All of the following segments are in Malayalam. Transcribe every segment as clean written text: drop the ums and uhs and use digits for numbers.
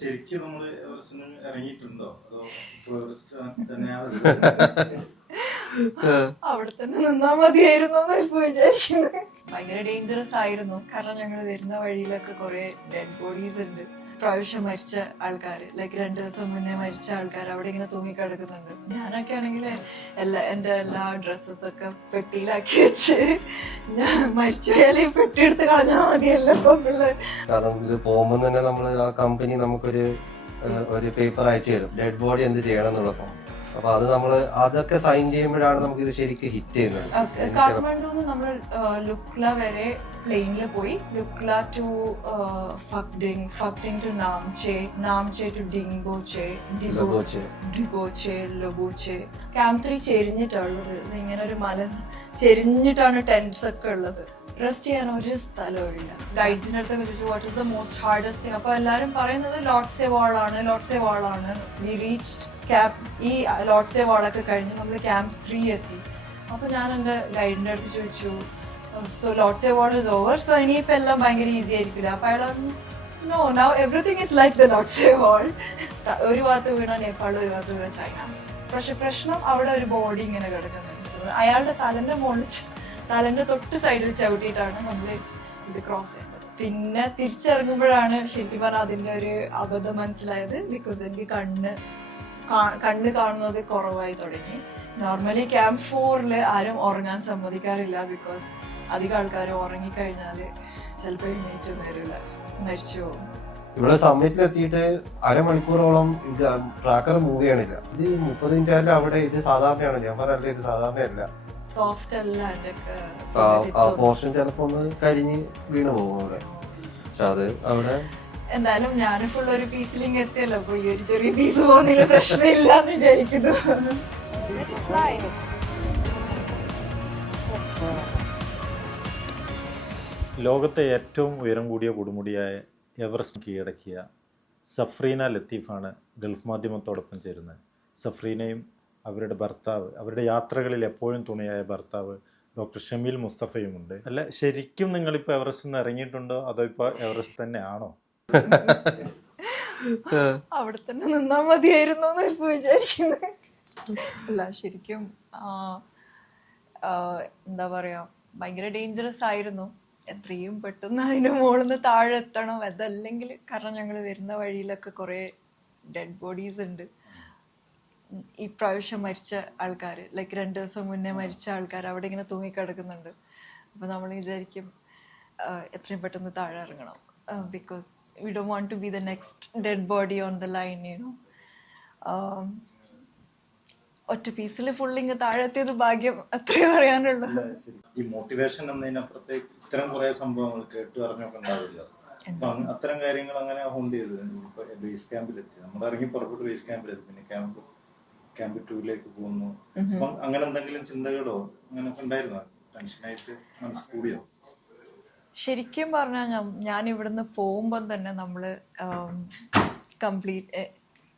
ശരിക്കും നമ്മള് എവറസ്റ്റിന് ഇറങ്ങിയിട്ടുണ്ടോ അതോ എവറസ്റ്റ് തന്നെയാണ് അവിടെ തന്നെ നിന്നാ മതിയായിരുന്നു ഇപ്പൊ വിചാരിക്കുന്നത്. ഭയങ്കര ഡേഞ്ചറസ് ആയിരുന്നു. കാരണം ഞങ്ങൾ വരുന്ന വഴിയിലൊക്കെ കുറെ ഡെഡ് ബോഡീസ് ഉണ്ട്. പ്രാവശ്യം മരിച്ച ആൾക്കാര്, ലൈക്ക് 2 ദിവസം മുന്നേ മരിച്ച ആൾക്കാർ അവിടെ ഇങ്ങനെ തൂങ്ങിക്കിടക്കുന്നുണ്ട്. ഞാനൊക്കെ ആണെങ്കിൽ എന്റെ എല്ലാ ഡ്രസ്സസ് ഒക്കെ പെട്ടിയിലാക്കി വെച്ച് ഞാൻ മരിച്ചു പോയാലും ഈ പെട്ടി എടുത്ത് കളഞ്ഞാൽ മതിയല്ലോ. കാരണം ഇത് പോകുമ്പോൾ തന്നെ നമ്മൾ ആ കമ്പനി നമുക്കൊരു പേപ്പർ അയച്ചു തരും, ഡെഡ് ബോഡി എന്ത് ചെയ്യണം എന്നുള്ള ഫോം. അപ്പൊ അത് നമ്മള് അതൊക്കെ സൈൻ ചെയ്യുമ്പോഴാണ് നമുക്ക് ഇത് ശരിക്കും ഹിറ്റ് ചെയ്യുന്നത്. കാഠ്മണ്ഡുന്ന് നമ്മൾ ലുക്ല വരെ പ്ലെയിനിൽ പോയി. Lukla to Phakding to Namche to Dingboche, Lobuche. Camp 3 ചെരിഞ്ഞിട്ടുള്ളത്. ഇങ്ങനെ ഒരു മല ചെരിഞ്ഞിട്ടാണ് ടെന്റ്സ് ഒക്കെ ഉള്ളത്. റെസ്റ്റ് ചെയ്യാൻ ഒരു സ്ഥലവും ഇല്ല. ഗൈഡ്സിന്റെ അടുത്തൊക്കെ ചോദിച്ചു what is the most hardest thing. അപ്പൊ എല്ലാരും പറയുന്നത് ലോട്ട്സെ വാൾ ആണ്. വി റീച്ച്ഡ് ക്യാമ്പ്, ഈ ലോട്ട്സെ വാളൊക്കെ കഴിഞ്ഞ് നമ്മൾ ക്യാമ്പ് 3 എത്തി. അപ്പൊ ഞാൻ എന്റെ ഗൈഡിന്റെ അടുത്ത് ചോദിച്ചു so Lhotse wall is over, so ഇനിയിപ്പോ എല്ലാം ഭയങ്കര ഈസി ആയിരിക്കില്ല. അപ്പൊ അയാൾ പറഞ്ഞു no, now everything is like the Lhotse wall. ഒരു ഭാഗത്ത് വീണ നേപ്പാൾ, ഒരു ഭാഗത്ത് വീണ ചൈന. പക്ഷെ പ്രശ്നം അവിടെ ഒരു ബോഡി ഇങ്ങനെ കിടക്കുന്നുണ്ട്. അയാളുടെ തലന്റെ തൊട്ട് സൈഡിൽ ചവിട്ടിയിട്ടാണ് നമ്മൾ ഇത് ക്രോസ് ചെയ്യേണ്ടത്. പിന്നെ തിരിച്ചിറങ്ങുമ്പോഴാണ് ശരിക്കും പറഞ്ഞാൽ അതിന്റെ ഒരു അബദ്ധം മനസ്സിലായത്. ബിക്കോസ് എനിക്ക് കണ്ണ് കാണുന്നത് കുറവായി തുടങ്ങി. നോർമലി ക്യാമ്പ് 4 ആരും ഉറങ്ങാൻ സമ്മതിക്കാറില്ല. ബിക്കോസ് അധികം ആൾക്കാർ ഉറങ്ങിക്കഴിഞ്ഞാല് ചിലപ്പോൾ എഴുന്നേറ്റ് വരില്ല, മരിച്ചു പോകും. ഇവിടെ സമ്മിറ്റിലെത്തിയിട്ട് അരമണിക്കൂറോളം ഇത് ട്രാക്കർ മൂവ് ചെയ്യണില്ല. ഇത് 30 മിനിറ്റ് അവിടെ ഇത് സാധാരണയാണ്. ഞാൻ പറയല്ലേ, ഇത് സാധാരണയല്ല. സോഫ്റ്റ് അല്ല. ആ പോർഷൻ ചിലപ്പോ ഒന്ന് കരിഞ്ഞ് വീണ് പോകും അവിടെ. പക്ഷെ അത് അവിടെ എന്തായാലും ഞാൻ ഫുൾ ഒരു പീസിലിങ് എത്തിയല്ലോ. അപ്പൊ ഈ ഒരു ചെറിയ പീസ് പോകുന്നതിൽ പ്രശ്നമില്ല എന്ന് വിചാരിക്കുന്നു. ലോകത്തെ ഏറ്റവും ഉയരം കൂടിയ കൊടുമുടിയായ എവറസ്റ്റ് കീഴടക്കിയ സഫ്രീന ലത്തീഫാണ് ഗൾഫ് മാധ്യമത്തോടൊപ്പം ചേരുന്നത്. സഫ്രീനയും അവരുടെ ഭർത്താവ്, അവരുടെ യാത്രകളിൽ എപ്പോഴും തുണയായ ഭർത്താവ് ഡോക്ടർ ഷമീൽ മുസ്തഫയുമുണ്ട്. അല്ല, ശരിക്കും നിങ്ങളിപ്പോൾ എവറസ്റ്റിൽ നിന്ന് ഇറങ്ങിയിട്ടുണ്ടോ അതോ ഇപ്പോൾ എവറസ്റ്റ് തന്നെ ആണോ? അവിടെ തന്നെ നിന്നാ മതിയായിരുന്നു എന്ന് ഇപ്പൊ വിചാരിക്കുന്നത്. അല്ല, ശരിക്കും എന്താ പറയാ, ഭയങ്കര ഡേഞ്ചറസ് ആയിരുന്നു. എത്രയും പെട്ടെന്ന് അതിന്റെ മുകളിൽ നിന്ന് താഴെ എത്തണം. അതല്ലെങ്കിൽ കാരണം ഞങ്ങൾ വരുന്ന വഴിയിലൊക്കെ കുറെ ഡെഡ് ബോഡീസ് ഉണ്ട്. ഈ പ്രാവശ്യം മരിച്ച ആൾക്കാര്, ലൈക്ക് 2 ദിവസം മുന്നേ മരിച്ച ആൾക്കാർ അവിടെ ഇങ്ങനെ തൂങ്ങിക്കിടക്കുന്നുണ്ട്. അപ്പൊ നമ്മൾ വിചാരിക്കും എത്രയും പെട്ടെന്ന് താഴെ ഇറങ്ങണം. Because we don't want to be the next dead body on the line, you know. ഒറ്റ പീസിൽ ഫുള്ളിങ് താഴെത്തിയത് ഭാഗ്യം, അത്രേ പറയാനുള്ളൂ. ഈ മോട്ടിവേഷൻ എന്നതിനപ്പുറത്തേക്ക് ഇത്തരം കുറെ സംഭവങ്ങൾ കേട്ടു അറിഞ്ഞൊക്കെ ഉണ്ടാവില്ല. അത്തരം കാര്യങ്ങൾ അങ്ങനെ ഹോൾഡ് ചെയ്തത് ബേസ് ക്യാമ്പിലെത്തി, നമ്മൾ ഇറങ്ങി പുറപ്പെട്ട് ബേസ് ക്യാമ്പിലെത്തി, പിന്നെ ക്യാമ്പ് 2 പോകുന്നു. അപ്പം അങ്ങനെ എന്തെങ്കിലും ചിന്തകളോ അങ്ങനെയൊക്കെ ഉണ്ടായിരുന്നോ? ടെൻഷനായിട്ട് മനസ്സ് കൂടിയോ? ശരിക്കും പറഞ്ഞാൽ ഞാൻ ഇവിടുന്ന് പോകുമ്പോൾ തന്നെ നമ്മള് കംപ്ലീറ്റ്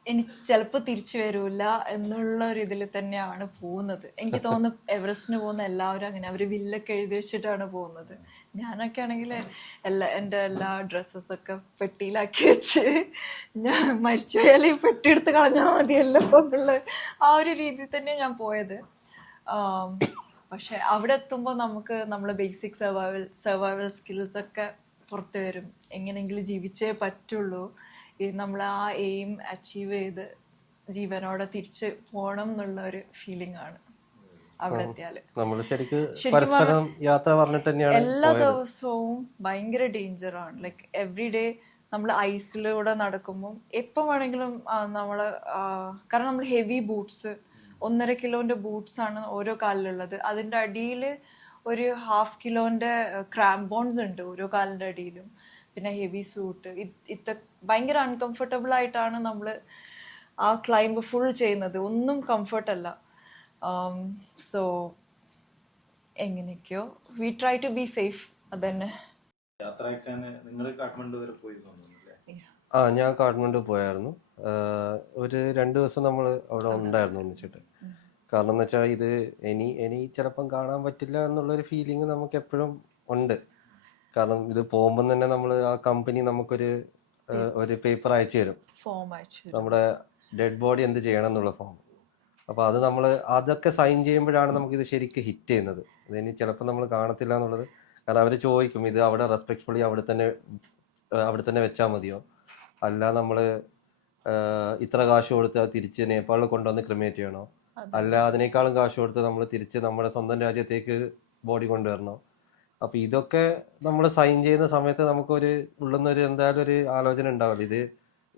എനിക്ക് ചിലപ്പോൾ തിരിച്ചു വരൂല എന്നുള്ള ഒരു ഇതിൽ തന്നെയാണ് പോകുന്നത്. എനിക്ക് തോന്നുന്നു എവറസ്റ്റിന് പോകുന്ന എല്ലാവരും അങ്ങനെ, അവര് വില്ലൊക്കെ എഴുതി വെച്ചിട്ടാണ് പോകുന്നത്. ഞാനൊക്കെ ആണെങ്കിൽ എൻ്റെ എല്ലാ ഡ്രസ്സസ് ഒക്കെ പെട്ടിയിലാക്കി വെച്ച് ഞാൻ മരിച്ചു പോയാലും ഈ പെട്ടി എടുത്ത് കളഞ്ഞാൽ മതിയല്ലോ എന്നുള്ള ആ ഒരു രീതിയിൽ തന്നെ ഞാൻ പോയത്. പക്ഷെ അവിടെ എത്തുമ്പോൾ നമുക്ക് നമ്മളെ ബേസിക് സർവൈവൽ സ്കിൽസ് ഒക്കെ പുറത്തു വരും. എങ്ങനെയെങ്കിലും ജീവിച്ചേ പറ്റുള്ളൂ. നമ്മൾ ആ എയിം അച്ചീവ് ചെയ്ത് ജീവനോടെ തിരിച്ച് പോകണം എന്നുള്ള ഒരു ഫീലിംഗ് ആണ് അവിടെ എത്തിയാല്. എല്ലാ ദിവസവും ഭയങ്കര ഡേഞ്ചർ ആണ്. ലൈക്ക് എവറി ഡേ നമ്മൾ ഐസിലൂടെ നടക്കുമ്പോൾ എപ്പം വേണമെങ്കിലും നമ്മള്, കാരണം നമ്മൾ ഹെവി ബൂട്ട്സ്, 1.5 കിലോന്റെ ബൂട്ട്സ് ആണ് ഓരോ കാലിലുള്ളത്. അതിന്റെ അടിയിൽ ഒരു 1/2 കിലോന്റെ ക്രാംബോൺസ് ഉണ്ട് ഓരോ കാലിന്റെ അടിയിലും. പിന്നെ ഹെവി സൂട്ട്. ഭയങ്കര അൺകംഫർട്ടബിൾ ആയിട്ടാണ് നമ്മൾ ആ ക്ലൈംബ് ഫുൾ ചെയ്യുന്നത്. ഒന്നും കംഫർട്ട് അല്ല. സോ എങ്ങനെയൊക്കെയോ we try to be safe. അതന്നെ. ഞാൻ കാഠ്മണ്ഡു പോയായിരുന്നു. ഒരു 2 ദിവസം നമ്മൾ അവിടെ ഉണ്ടായിരുന്നു ഒന്നിച്ചിട്ട്. കാരണം എന്ന് വെച്ചാൽ ഇത് ഇനി ചിലപ്പം കാണാൻ പറ്റില്ല എന്നുള്ളൊരു ഫീലിംഗ് നമുക്ക് എപ്പോഴും ഉണ്ട്. കാരണം ഇത് പോകുമ്പോൾ തന്നെ നമ്മൾ ആ കമ്പനി നമുക്കൊരു ഒരു പേപ്പർ അയച്ചു തരും, ഫോം അയച്ചു. നമ്മുടെ ഡെഡ് ബോഡി എന്ത് ചെയ്യണം എന്നുള്ള ഫോം. അപ്പോൾ അത് നമ്മൾ അതൊക്കെ സൈൻ ചെയ്യുമ്പോഴാണ് നമുക്കിത് ശരിക്കും ഹിറ്റ് ചെയ്യുന്നത്. ഇതിനി ചിലപ്പോൾ നമ്മൾ കാണത്തില്ല എന്നുള്ളത്. കാരണം അവർ ചോദിക്കും ഇത് അവിടെ റെസ്പെക്ട്ഫുള്ളി അവിടെ തന്നെ വെച്ചാൽ മതിയോ, അല്ല നമ്മൾ ഇത്ര കാശ് കൊടുത്ത് അത് തിരിച്ച് നേപ്പാളിൽ കൊണ്ടുവന്ന് ക്രിമേറ്റ് ചെയ്യണോ, അല്ല അതിനേക്കാളും കാശ് കൊടുത്ത് നമ്മൾ തിരിച്ച് നമ്മുടെ സ്വന്തം രാജ്യത്തേക്ക് ബോഡി കൊണ്ടുവരണോ. അപ്പോൾ ഇതൊക്കെ നമ്മൾ സൈൻ ചെയ്യുന്ന സമയത്ത് നമുക്കൊരു ഉള്ളുന്നൊരു എന്തായാലും ഒരു ആലോചന ഉണ്ടാവില്ല.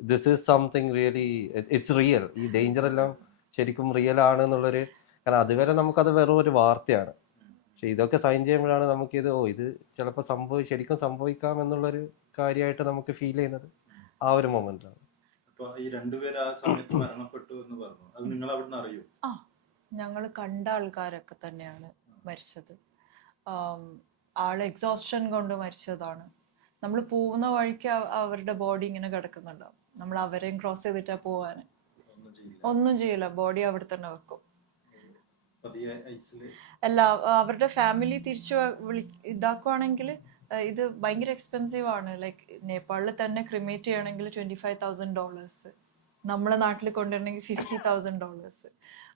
This is something really, it's real. ഈ ഡേഞ്ചർ എല്ലാം ശരിക്കും റിയൽ ആണ് എന്നുള്ളൊരു, കാരണം അതുവരെ നമുക്കത് വെറും ഒരു വാർത്തയാണ്. പക്ഷെ ഇതൊക്കെ സൈൻ ചെയ്യുമ്പോഴാണ് നമുക്കിത് ഇത് ചിലപ്പോൾ ശരിക്കും സംഭവിക്കാം എന്നുള്ളൊരു കാര്യമായിട്ട് നമുക്ക് ഫീൽ ചെയ്യുന്നത് ആ ഒരു മൊമെന്റാണ്. അപ്പോൾ ഈ രണ്ടുപേരും ആ സമയത്ത് മരണപ്പെട്ടു എന്ന് പറഞ്ഞു, അത് നിങ്ങൾ അവിടുന്ന് അറിയൂ? ആ, ഞങ്ങൾ കണ്ട ആൾക്കാരൊക്കെ തന്നെയാണ് മരിച്ചത്. ആള് എക്സോഷൻ കൊണ്ട് മരിച്ചതാണ്. നമ്മൾ പോകുന്ന വഴിക്ക് അവരുടെ ബോഡി ഇങ്ങനെ കിടക്കുന്നുണ്ടാവും. നമ്മൾ അവരെയും ക്രോസ് ചെയ്തിട്ടാ പോവാന്. ഒന്നും ചെയ്യില്ല, ബോഡി അവിടെ തന്നെ വെക്കും. അല്ല, അവരുടെ ഫാമിലി തിരിച്ചു ഇതാക്കുവാണെങ്കിൽ ഇത് ഭയങ്കര എക്സ്പെൻസീവ് ആണ്. ലൈക്ക് നേപ്പാളിൽ തന്നെ ക്രിമേറ്റ് ചെയ്യണമെങ്കിൽ $25,000, നമ്മളെ നാട്ടിൽ കൊണ്ടുവരണമെങ്കിൽ $50,000.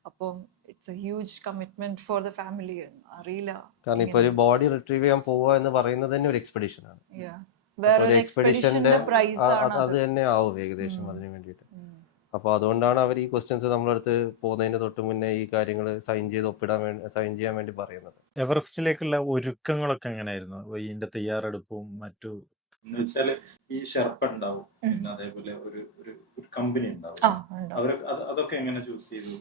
അപ്പം it's A huge commitment for the family. അറിയില്ല, കാരണം ഇപ്പൊ ഒരു ബോഡി റിട്രീവ് ചെയ്യാൻ പോവുക എന്ന് പറയുന്നത് തന്നെ ഒരു എക്സ്പെഡിഷൻ ആണ്. വേറൊരു എക്സ്പെഡിഷന്റെ പ്രൈസ് ആണ് അത് തന്നെ ആവും ഏകദേശം അതിന് വേണ്ടിയിട്ട്. അപ്പൊ അതുകൊണ്ടാണ് അവർ ഈ ക്വസ്റ്റ്യൻസ് നമ്മളടുത്ത് പോകുന്നതിന് തൊട്ട് മുന്നേ ഈ കാര്യങ്ങൾ സൈൻ ചെയ്യാൻ വേണ്ടി പറയുന്നത്. എവറസ്റ്റിലേക്കുള്ള ഒരുക്കങ്ങളൊക്കെ എങ്ങനെയായിരുന്നു? ഇതിന്റെ തയ്യാറെടുപ്പും മറ്റു എന്ന് വെച്ചാല് ഈ ഷെർപ്പ ഉണ്ടാവും, പിന്നെ അതേപോലെ ഒരു കമ്പനി ഉണ്ടാവും, അതൊക്കെ എങ്ങനെ ചൂസ് ചെയ്തു?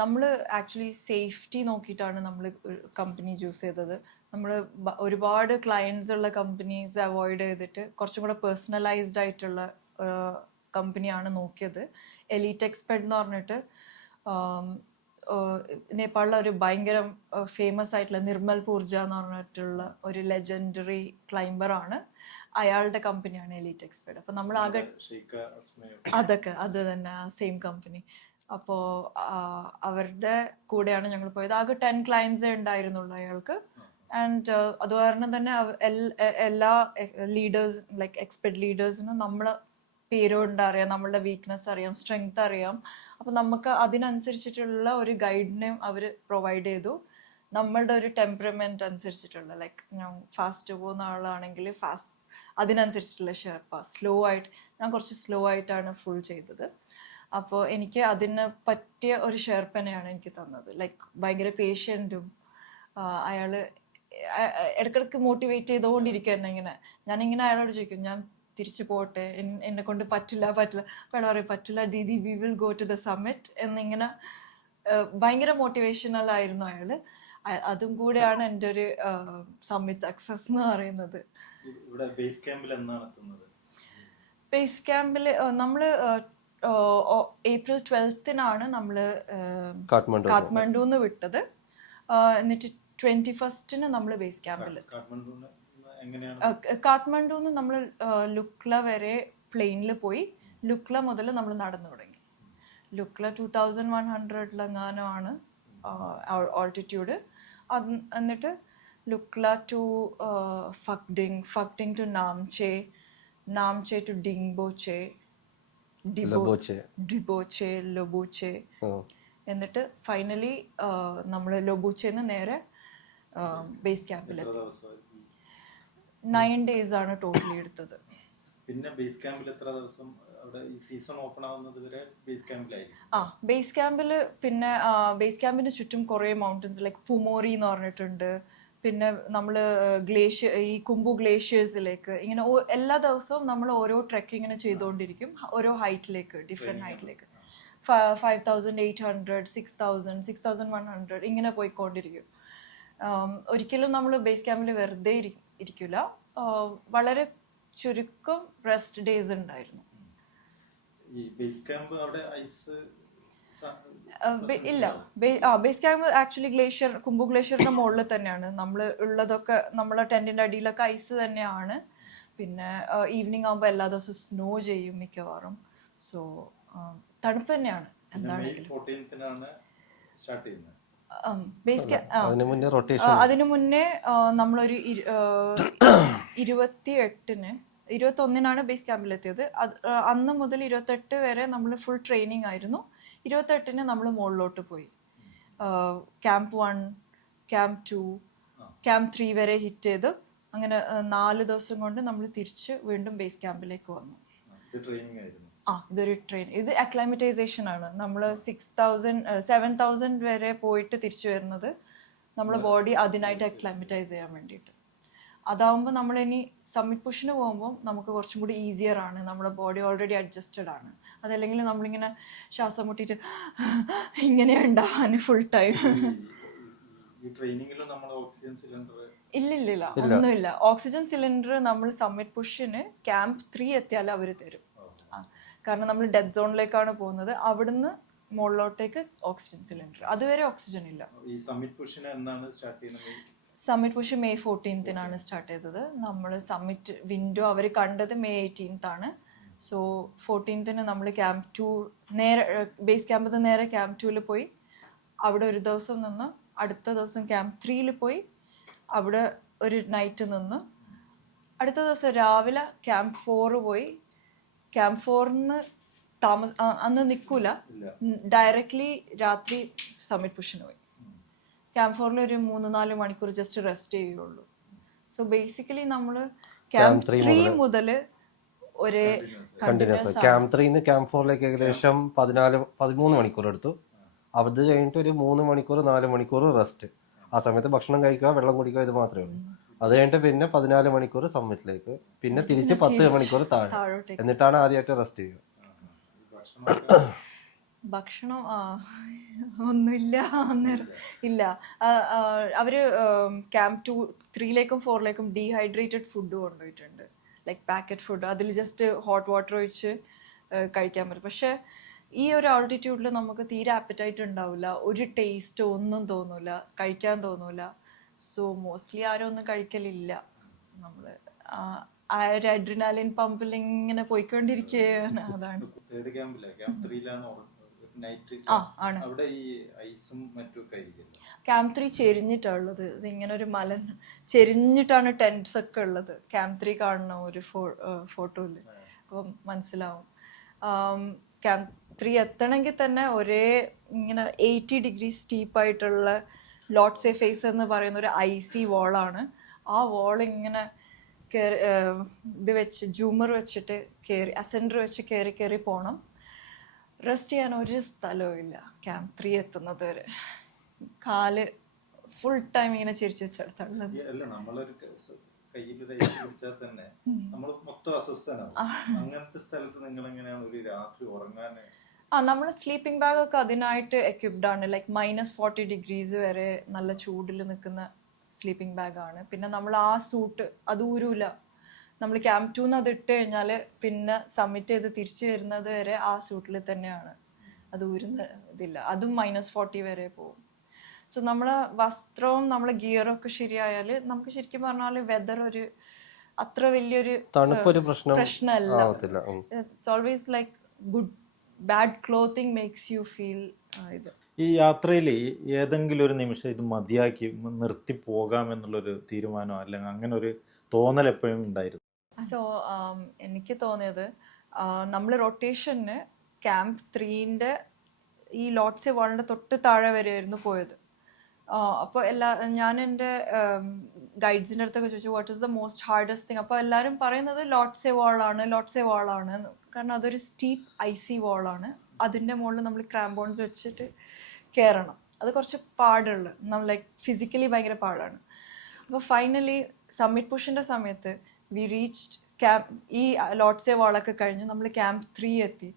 നമ്മൾ ആക്ച്വലി സേഫ്റ്റി നോക്കിയിട്ടാണ് നമ്മൾ കമ്പനി ചൂസ് ചെയ്തത്. നമ്മൾ ഒരുപാട് ക്ലയൻസ് ഉള്ള കമ്പനീസ് അവോയ്ഡ് ചെയ്തിട്ട് കുറച്ചും കൂടെ പേഴ്സണലൈസ്ഡ് ആയിട്ടുള്ള കമ്പനിയാണ് നോക്കിയത്. എലീറ്റ് എക്സ്പെർട്ട് എന്ന് പറഞ്ഞിട്ട് നേപ്പാളിലെ ഒരു ഭയങ്കര ഫേമസ് ആയിട്ടുള്ള നിർമ്മൽ പൂർജ എന്ന് പറഞ്ഞിട്ടുള്ള ഒരു ലെജൻഡറി ക്ലൈംബറാണ്. അയാളുടെ കമ്പനിയാണ് എലീറ്റ് എക്സ്പെർട്ട്. അപ്പോൾ നമ്മൾ ആകെ അത് തന്നെ സെയിം കമ്പനി. അപ്പോൾ അവരുടെ കൂടെയാണ് ഞങ്ങൾ പോയത്. ആകെ 10 ക്ലയൻസേ ഉണ്ടായിരുന്നുള്ളൂ അയാൾക്ക്. ആൻഡ് അത് കാരണം തന്നെ എല്ലാ ലീഡേഴ്സ് ലൈക്ക് എക്സ്പെർട്ട് ലീഡേഴ്സിനും നമ്മളെ പേരുകൊണ്ട് അറിയാം, നമ്മളുടെ വീക്ക്നെസ് അറിയാം, സ്ട്രെങ്ത് അറിയാം. അപ്പം നമുക്ക് അതിനനുസരിച്ചിട്ടുള്ള ഒരു ഗൈഡിനെയും അവർ പ്രൊവൈഡ് ചെയ്തു. നമ്മളുടെ ഒരു ടെമ്പറമെൻറ്റ് അനുസരിച്ചിട്ടുള്ള, ലൈക്ക് ഞാൻ ഫാസ്റ്റ് പോകുന്ന ആളാണെങ്കിൽ ഫാസ്റ്റ് അതിനനുസരിച്ചിട്ടുള്ള ഷെർപ്പ, സ്ലോ ആയിട്ട് ഞാൻ കുറച്ച് സ്ലോ ആയിട്ടാണ് ഫുൾ ചെയ്തത്. അപ്പോൾ എനിക്ക് അതിന് പറ്റിയ ഒരു ഷെർപ്പനെയാണ് എനിക്ക് തന്നത്. ലൈക്ക് ഭയങ്കര പേഷ്യൻറ്റും അയാൾ ഇടയ്ക്കിടയ്ക്ക് മോട്ടിവേറ്റ് ചെയ്തുകൊണ്ടിരിക്കുകയായിരുന്നു. ഞാനിങ്ങനെ അയാളോട് ചോദിക്കും, ഞാൻ തിരിച്ചു പോട്ടെ, എന്നെ കൊണ്ട് പറ്റില്ല. അപ്പോൾ അയാൾ പറയും, പറ്റില്ല ദീദി, we will go to the summit എന്നിങ്ങനെ ഭയങ്കര മോട്ടിവേഷണൽ ആയിരുന്നു അയാൾ. അതും കൂടെയാണ് എൻ്റെ ഒരു സമ്മിറ്റ് സക്സസ് എന്ന് പറയുന്നത്. ബേസ് ക്യാമ്പിൽ നമ്മൾ April 12th നമ്മൾ കാഠ്മണ്ഡുന്ന് വിട്ടത്. എന്നിട്ട് 21st നമ്മൾ ബേസ് ക്യാമ്പിൽ. കാഠ്മണ്ഡുന്ന് നമ്മൾ ലുക്ല വരെ പ്ലെയിനിൽ പോയി. ലുക്ല മുതൽ നമ്മൾ നടന്നു തുടങ്ങി. ലുക്ല 2100 ഓൾട്ടിറ്റ്യൂഡ്. എന്നിട്ട് Lukla to Phakding to Namche to Dingboche, Deboche, Lobuche. എന്നിട്ട് ഫൈനലി നമ്മൾ ലൊബൂച്ചെന്ന് നേരെ ബേസ് ക്യാമ്പിലെത്തി. 9 days ആണ് ടോട്ടലി എടുത്തത്. പിന്നെ ബേസ് ക്യാമ്പിൽ എത്ര ദിവസം? അവിടെ ഈ സീസൺ ഓപ്പൺ ആവുന്നത് വരെ ബേസ് ക്യാമ്പിലായിരിക്കും. ബേസ് ക്യാമ്പിൽ പിന്നെ ബേസ് ക്യാമ്പിന് ചുറ്റും കുറേ മൗണ്ടൻസ് ലൈക്ക് പുമോറി എന്ന് പറഞ്ഞിട്ടുണ്ട്. പിന്നെ നമ്മൾ ഈ കുംബു ഗ്ലേഷ്യേഴ്സിലേക്ക് ഇങ്ങനെ എല്ലാ ദിവസവും നമ്മൾ ഓരോ ട്രെക്കിങ്ങിന് ചെയ്തുകൊണ്ടിരിക്കും, ഓരോ ഹൈറ്റിലേക്ക്, ഡിഫറെൻറ്റ് ഹൈറ്റിലേക്ക്. 5800, 6000, 6100 ഇങ്ങനെ പോയിക്കൊണ്ടിരിക്കും. ഒരിക്കലും നമ്മൾ ബേസ് ക്യാമ്പിൽ വെറുതെ ഇരിക്കില്ല. വളരെ ചുരുക്കം റെസ്റ്റ് ഡേയ്സ് ഉണ്ടായിരുന്നു. ഇല്ല, ബേസ് ക്യാമ്പ് ആക്ച്വലി കുംബു ഗ്ലേഷ്യറിന്റെ മുകളിൽ തന്നെയാണ്. നമ്മൾ ഉള്ളതൊക്കെ നമ്മളെ ടെന്റിന്റെ അടിയിലൊക്കെ ഐസ് തന്നെയാണ്. പിന്നെ ഈവനിങ് ആകുമ്പോൾ എല്ലാ ദിവസവും സ്നോ ചെയ്യും മിക്കവാറും. സോ തണുപ്പ് തന്നെയാണ് എന്താണെങ്കിലും. അതിനു മുന്നേ നമ്മളൊരു 28-ന് 21-നാണ് ബേസ് ക്യാമ്പിലെത്തിയത്. അന്ന് മുതൽ 28 വരെ നമ്മൾ ഫുൾ ട്രെയിനിങ് ആയിരുന്നു. 28-ന് നമ്മൾ മുകളിലോട്ട് പോയി. ക്യാമ്പ് 1, ക്യാമ്പ് 2, ക്യാമ്പ് 3 വരെ ഹിറ്റ് ചെയ്ത് അങ്ങനെ 4 ദിവസം കൊണ്ട് നമ്മൾ തിരിച്ച് വീണ്ടും ബേസ് ക്യാമ്പിലേക്ക് വന്നു. ഇതൊരു ട്രെയിൻ, ഇത് അക്ലൈമറ്റൈസേഷൻ ആണ്. നമ്മൾ 7,000 വരെ പോയിട്ട് തിരിച്ചു വരുന്നത് നമ്മളെ ബോഡി അതിനായിട്ട് അക്ലൈമറ്റൈസ് ചെയ്യാൻ വേണ്ടിയിട്ട്. അതാവുമ്പോൾ നമ്മളിനി സമ്മിറ്റ് പുഷിന് പോകുമ്പോൾ നമുക്ക് കുറച്ചും കൂടി ഈസിയർ ആണ്. നമ്മുടെ ബോഡി ഓൾറെഡി അഡ്ജസ്റ്റഡ് ആണ്. അതല്ലെങ്കിൽ നമ്മളിങ്ങനെ ശ്വാസം മുട്ടിയിട്ട് ഇങ്ങനെ ഉണ്ടാവാൻ ഫുൾ ടൈം. ഇല്ലില്ല, ഒന്നുമില്ല. ഓക്സിജൻ സിലിണ്ടർ നമ്മൾ സമ്മിറ്റ് പുഷിന് ക്യാമ്പ് 3 എത്തിയാൽ അവർ തരും. കാരണം നമ്മൾ ഡെഡ് സോണിലേക്കാണ് പോകുന്നത്. അവിടുന്ന് മുകളിലോട്ടേക്ക് ഓക്സിജൻ സിലിണ്ടർ. അതുവരെ ഓക്സിജൻ ഇല്ല. സമ്മിറ്റ് പുഷ് May 14-നാണ് സ്റ്റാർട്ട് ചെയ്തത്. നമ്മൾ സമ്മിറ്റ് വിൻഡോ അവർ കണ്ടത് May 18-ആണ്. സോ 14-ന് നമ്മൾ ക്യാമ്പ് 2 നേരെ ബേസ് ക്യാമ്പിൽ നിന്ന് നേരെ ക്യാമ്പ് 2-ൽ പോയി. അവിടെ ഒരു ദിവസം നിന്ന് അടുത്ത ദിവസം ക്യാമ്പ് 3-ൽ പോയി. അവിടെ ഒരു നൈറ്റ് നിന്ന് അടുത്ത ദിവസം രാവിലെ ക്യാമ്പ് 4 പോയി. ക്യാമ്പ് 4-ന്ന് അന്ന് നിൽക്കൂല, ഡയറക്റ്റ്ലി രാത്രി സമ്മിറ്റ് പുഷിന് പോയി. ക്യാമ്പ് 4-ൽ ഒരു 3-4 മണിക്കൂർ ജസ്റ്റ് റെസ്റ്റ് ചെയ്യുള്ളൂ. സോ ബേസിക്കലി നമ്മൾ ക്യാമ്പ് 3 മുതൽ ഒരേ കണ്ടിന്യൂസ്. ക്യാമ്പ് 3-ന്ന് ക്യാമ്പ് 4-ലേക്ക് ഏകദേശം 13 മണിക്കൂർ എടുത്തു. അത് കഴിഞ്ഞിട്ട് ഒരു 3 മണിക്കൂർ 4 മണിക്കൂർ റെസ്റ്റ്. ആ സമയത്ത് ഭക്ഷണം കഴിക്കുക, വെള്ളം കുടിക്കുക, ഇത് മാത്രമേ ഉള്ളൂ. അത് കഴിഞ്ഞിട്ട് പിന്നെ 14 മണിക്കൂർ സമ്മിറ്റിലേക്ക്, പിന്നെ തിരിച്ച് 10 മണിക്കൂർ താഴെ, എന്നിട്ടാണ് ആദ്യമായിട്ട് റെസ്റ്റ് ചെയ്യുക. ഭക്ഷണം ഒന്നുമില്ല, അന്നേരം ഇല്ല. അവര് ക്യാമ്പ് 2, 3-ലേക്കും 4-ലേക്കും ഡീഹൈഡ്രേറ്റഡ് ഫുഡ് കൊണ്ടുപോയിട്ടുണ്ട്, ലൈക്ക് പാക്കറ്റ് ഫുഡ്. അതിൽ ജസ്റ്റ് ഹോട്ട് വാട്ടർ ഒഴിച്ച് കഴിക്കാൻ പറ്റും. പക്ഷെ ഈ ഒരു ആൾട്ടിറ്റ്യൂഡിൽ നമുക്ക് തീരെ ആപ്പറ്റൈറ്റ് ഉണ്ടാവില്ല, ഒരു ടേസ്റ്റ് ഒന്നും തോന്നൂല, കഴിക്കാൻ തോന്നൂല. സോ മോസ്റ്റ്ലി ആരും ഒന്നും കഴിക്കലില്ല. നമ്മൾ ആ ഒരു അഡ്രിനാലിൻ പമ്പിൽ ഇങ്ങനെ പോയിക്കൊണ്ടിരിക്കുകയാണ്. അതാണ് ക്യാമ്പ് 3 ചെരിഞ്ഞിട്ടുള്ളത്. ഇതിങ്ങനെ ഒരു മല ചെരിഞ്ഞിട്ടാണ് ടെന്റ്സ് ഒക്കെ ഉള്ളത്. ക്യാമ്പ് 3 കാണുന്ന ഒരു ഫോട്ടോയില് അപ്പം മനസ്സിലാവും. ക്യാമ്പ് 3 എത്തണമെങ്കിൽ തന്നെ ഒരേ ഇങ്ങനെ 80 ഡിഗ്രി സ്റ്റീപ്പായിട്ടുള്ള ലോട്ട്സെ ഫേസ് എന്ന് പറയുന്ന ഒരു ഐസി വാളാണ്. ആ വാൾ ഇങ്ങനെ ഇത് വെച്ച് ജൂമർ വെച്ചിട്ട് കയറി, അസെൻഡർ വെച്ച് കയറി കയറി പോകണം. റെസ്റ്റ് ചെയ്യാൻ ഒരു സ്ഥലവും ഇല്ല ക്യാമ്പ് 3 എത്തുന്നത് വരെ. കാല് ഫുൾ ടൈം ഇങ്ങനെ ചിരിച്ചു വെച്ചെടുത്തുള്ളത്. നമ്മൾ സ്ലീപ്പിംഗ് ബാഗ് ഒക്കെ അതിനായിട്ട് എക്യുപ്ഡ് ആണ്. ലൈക്ക് -40 ഡിഗ്രീസ് വരെ നല്ല ചൂടിൽ നിൽക്കുന്ന സ്ലീപ്പിംഗ് ബാഗാണ്. പിന്നെ നമ്മൾ ആ സൂട്ട് അത് ഊരൂല. നമ്മൾ ക്യാമ്പ് 2-ന്ന് അത് ഇട്ട് കഴിഞ്ഞാൽ പിന്നെ സബ്മിറ്റ് ചെയ്ത് തിരിച്ചു വരുന്നത് വരെ ആ സൂട്ടിൽ തന്നെയാണ്. അത് ഊരുന്ന ഇതില്ല. അതും -40 വരെ പോകും. സോ നമ്മളെ വസ്ത്രവും നമ്മളെ ഗിയറും ഒക്കെ ശരിയായാൽ നമുക്ക് ശരിക്കും പറഞ്ഞാൽ വെതർ ഒരു അത്ര വലിയൊരു പ്രശ്നമല്ല. It's always like good bad clothing makes you feel ഇത്. ഈ യാത്രയിൽ ഏതെങ്കിലും ഒരു നിമിഷം ഇത് മതിയാക്കി നിർത്തി പോകാമെന്നുള്ളൊരു തീരുമാനം അല്ലെങ്കിൽ അങ്ങനെ ഒരു തോന്നൽ എപ്പോഴും ഉണ്ടായിരുന്നു? സോ എനിക്ക് തോന്നിയത് നമ്മൾ റൊട്ടേഷന് ക്യാമ്പ് 3-ന്റെ ഈ ലോട്ട്സെ വാളിൻ്റെ തൊട്ട് താഴെ വരെയായിരുന്നു പോയത്. അപ്പോൾ ഞാൻ എൻ്റെ ഗൈഡ്സിൻ്റെ അടുത്തൊക്കെ ചോദിച്ചു what is the most hardest thing. അപ്പോൾ എല്ലാവരും പറയുന്നത് ലോട്ട്സെ വാളാണ്. കാരണം അതൊരു സ്റ്റീപ്പ് ഐസി വാളാണ്. അതിൻ്റെ മുകളിൽ നമ്മൾ ക്രാംബോൺസ് വെച്ചിട്ട് കയറണം. അത് കുറച്ച് പാടുള്ള, നമ്മൾ ലൈക്ക് ഫിസിക്കലി ഭയങ്കര പാടാണ്. അപ്പോൾ ഫൈനലി സമ്മിറ്റ് പുഷിൻ്റെ സമയത്ത് വി റീച്ച്ഡ് ക്യാമ്പ്. ഈ ലോട്ട്സെ വാളൊക്കെ കഴിഞ്ഞ് നമ്മൾ ക്യാമ്പ് 3 എത്തി.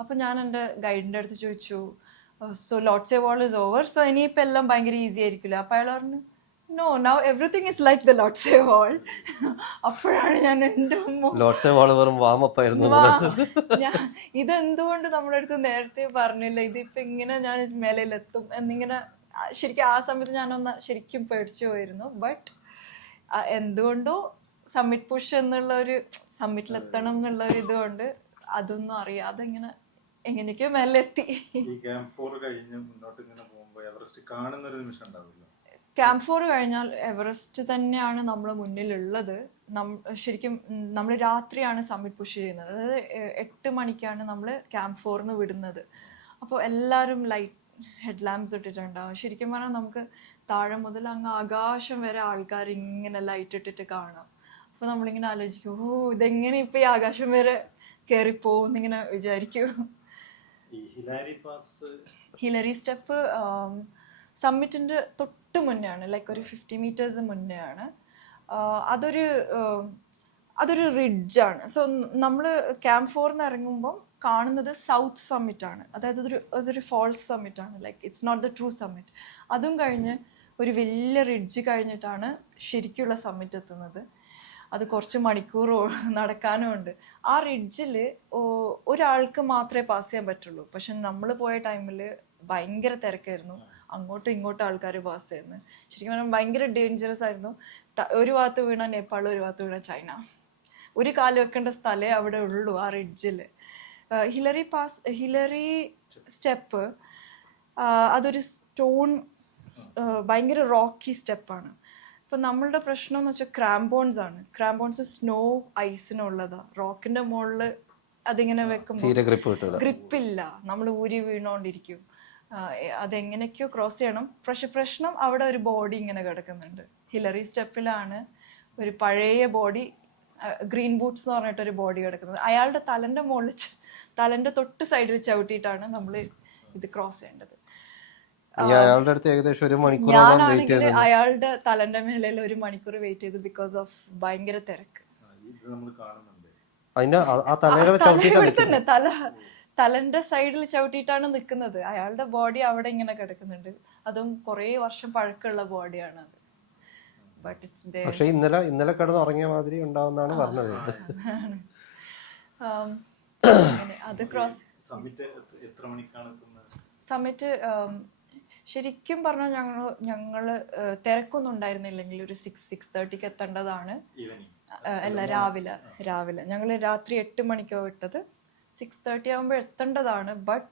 അപ്പോൾ ഞാൻ എൻ്റെ ഗൈഡിൻ്റെ അടുത്ത് ചോദിച്ചു so Lhotse wall is over, so ഇനിയിപ്പോൾ എല്ലാം ഭയങ്കര ഈസി ആയിരിക്കില്ല. അപ്പോൾ അയാൾ പറഞ്ഞു no, now everything is like the Lhotse wall. അപ്പോഴാണ് ഞാൻ എൻ്റെ ഇതെന്തുകൊണ്ട് നമ്മുടെ അടുത്ത് നേരത്തെ പറഞ്ഞില്ല, ഇതിപ്പോൾ ഇങ്ങനെ ഞാൻ മേലയിലെത്തും എന്നിങ്ങനെ. ശരിക്കും ആ സമയത്ത് ഞാനൊന്ന് ശരിക്കും പേടിച്ചു പോയിരുന്നു. ബട്ട് എന്തുകൊണ്ടോ സമ്മിറ്റ് പുഷ് എന്നുള്ള ഒരു സമ്മിറ്റിലെത്തണം എന്നുള്ള ഒരു ഇതുകൊണ്ട് അതൊന്നും അറിയാതെ ഇങ്ങനെ എങ്ങനെയൊക്കെയോ മേലെത്തി. ക്യാമ്പ് 4 കഴിഞ്ഞാൽ എവറസ്റ്റ് തന്നെയാണ് നമ്മളെ മുന്നിലുള്ളത്. ശരിക്കും നമ്മൾ രാത്രിയാണ് സമ്മിറ്റ് പുഷ് ചെയ്യുന്നത്. അതായത് 8 മണിക്കാണ് നമ്മൾ ക്യാമ്പ് 4 വിടുന്നത്. അപ്പോൾ എല്ലാവരും ലൈറ്റ് ഹെഡ് ലാമ്പ്സ് ഇട്ടിട്ടുണ്ടാവും. ശരിക്കും പറഞ്ഞാൽ നമുക്ക് താഴെ മുതൽ അങ്ങ് ആകാശം വരെ ആൾക്കാർ ഇങ്ങനെ ലൈറ്റ് ഇട്ടിട്ട് കാണാം. അപ്പോൾ നമ്മളിങ്ങനെ ആലോചിക്കും, ഓ ഇതെങ്ങനെ ഇപ്പം ഈ ആകാശം വരെ കയറിപ്പോന്നിങ്ങനെ വിചാരിക്കും. ഹിലറി സ്റ്റെപ്പ് സമ്മിറ്റിന്റെ തൊട്ട് മുന്നെയാണ്, ലൈക്ക് ഒരു 50 മീറ്റേഴ്സ് മുന്നെയാണ്. അതൊരു റിഡ്ജാണ്. സോ നമ്മൾ ക്യാമ്പ് 4 ഇറങ്ങുമ്പം കാണുന്നത് സൗത്ത് സമ്മിറ്റ് ആണ്. അതായത് അതൊരു ഫോൾസ് സമ്മിറ്റ് ആണ്, like it's not the true summit. അതും കഴിഞ്ഞ് ഒരു വലിയ റിഡ്ജ് കഴിഞ്ഞിട്ടാണ് ശരിക്കുള്ള സമ്മിറ്റ് എത്തുന്നത്. അത് കുറച്ച് മണിക്കൂർ നടക്കാനും ഉണ്ട്. ആ റിഡ്ജിൽ ഒരാൾക്ക് മാത്രമേ പാസ് ചെയ്യാൻ പറ്റുള്ളൂ. പക്ഷെ നമ്മൾ പോയ ടൈമിൽ ഭയങ്കര തിരക്കായിരുന്നു, അങ്ങോട്ടും ഇങ്ങോട്ടും ആൾക്കാർ പാസ് ചെയ്യുന്നു. ശരിക്കും പറഞ്ഞാൽ ഭയങ്കര ഡേഞ്ചറസ് ആയിരുന്നു. ഒരു ഭാഗത്ത് വീണ നേപ്പാൾ, ഒരു ഭാഗത്ത് വീണ ചൈന. ഒരു കാല് വെക്കേണ്ട സ്ഥലമേ അവിടെ ഉള്ളൂ ആ റിഡ്ജിൽ. ഹിലറി സ്റ്റെപ്പ് അതൊരു സ്റ്റോൺ, ഭയങ്കര റോക്കി സ്റ്റെപ്പാണ്. ഇപ്പം നമ്മളുടെ പ്രശ്നം എന്ന് വെച്ചാൽ ക്രാംബോൺസ് ആണ്. ക്രാംബോൺസ് സ്നോ ഐസിനുള്ളതാ. റോക്കിന്റെ മുകളിൽ അതിങ്ങനെ വെക്കുമ്പോൾ ഗ്രിപ്പില്ല, നമ്മൾ ഊരി വീണോണ്ടിരിക്കും. അതെങ്ങനെയൊക്കെയോ ക്രോസ് ചെയ്യണം. പക്ഷെ പ്രശ്നം അവിടെ ഒരു ബോഡി ഇങ്ങനെ കിടക്കുന്നുണ്ട്. ഹിലറി സ്റ്റെപ്പിലാണ് ഒരു പഴയ ബോഡി, ഗ്രീൻ ബൂട്ട്സ് എന്ന് പറഞ്ഞിട്ടൊരു ബോഡി കിടക്കുന്നത്. അയാളുടെ തലന്റെ മുകളിൽ, തലന്റെ തൊട്ട് സൈഡിൽ ചവിട്ടിയിട്ടാണ് നമ്മൾ ഇത് ക്രോസ് ചെയ്യേണ്ടത്. ഞാനാണെങ്കിൽ അയാളുടെ തലന്റെ മേലെ 1 മണിക്കൂർ വെയിറ്റ് ചെയ്തു, ബിക്കോസ് ഓഫ് ഭയങ്കര തിരക്ക്. തലന്റെ സൈഡിൽ ചവിട്ടിയിട്ടാണ് നിൽക്കുന്നത്. അയാളുടെ ബോഡി അവിടെ ഇങ്ങനെ കിടക്കുന്നുണ്ട്. അതും കുറെ വർഷം പഴക്കമുള്ള ബോഡിയാണ് അത്. ബട്ട് ഇറ്റ്സ് പക്ഷേ ഇന്നലെ കിടന്ന് ഉറങ്ങിയ മാതിരി ഉണ്ടാവുന്നതാണ് പറഞ്ഞത്. അത് ക്രോസ് സമ്മിറ്റ് ശരിക്കും പറഞ്ഞാൽ ഞങ്ങള് തിരക്കൊന്നും ഉണ്ടായിരുന്നില്ലെങ്കിൽ ഒരു 6-6:30 എത്തേണ്ടതാണ്. അല്ല, രാവിലെ ഞങ്ങള് രാത്രി 8 മണിക്കോ വിട്ടത്. 6:30 ആകുമ്പോൾ എത്തേണ്ടതാണ്. ബട്ട്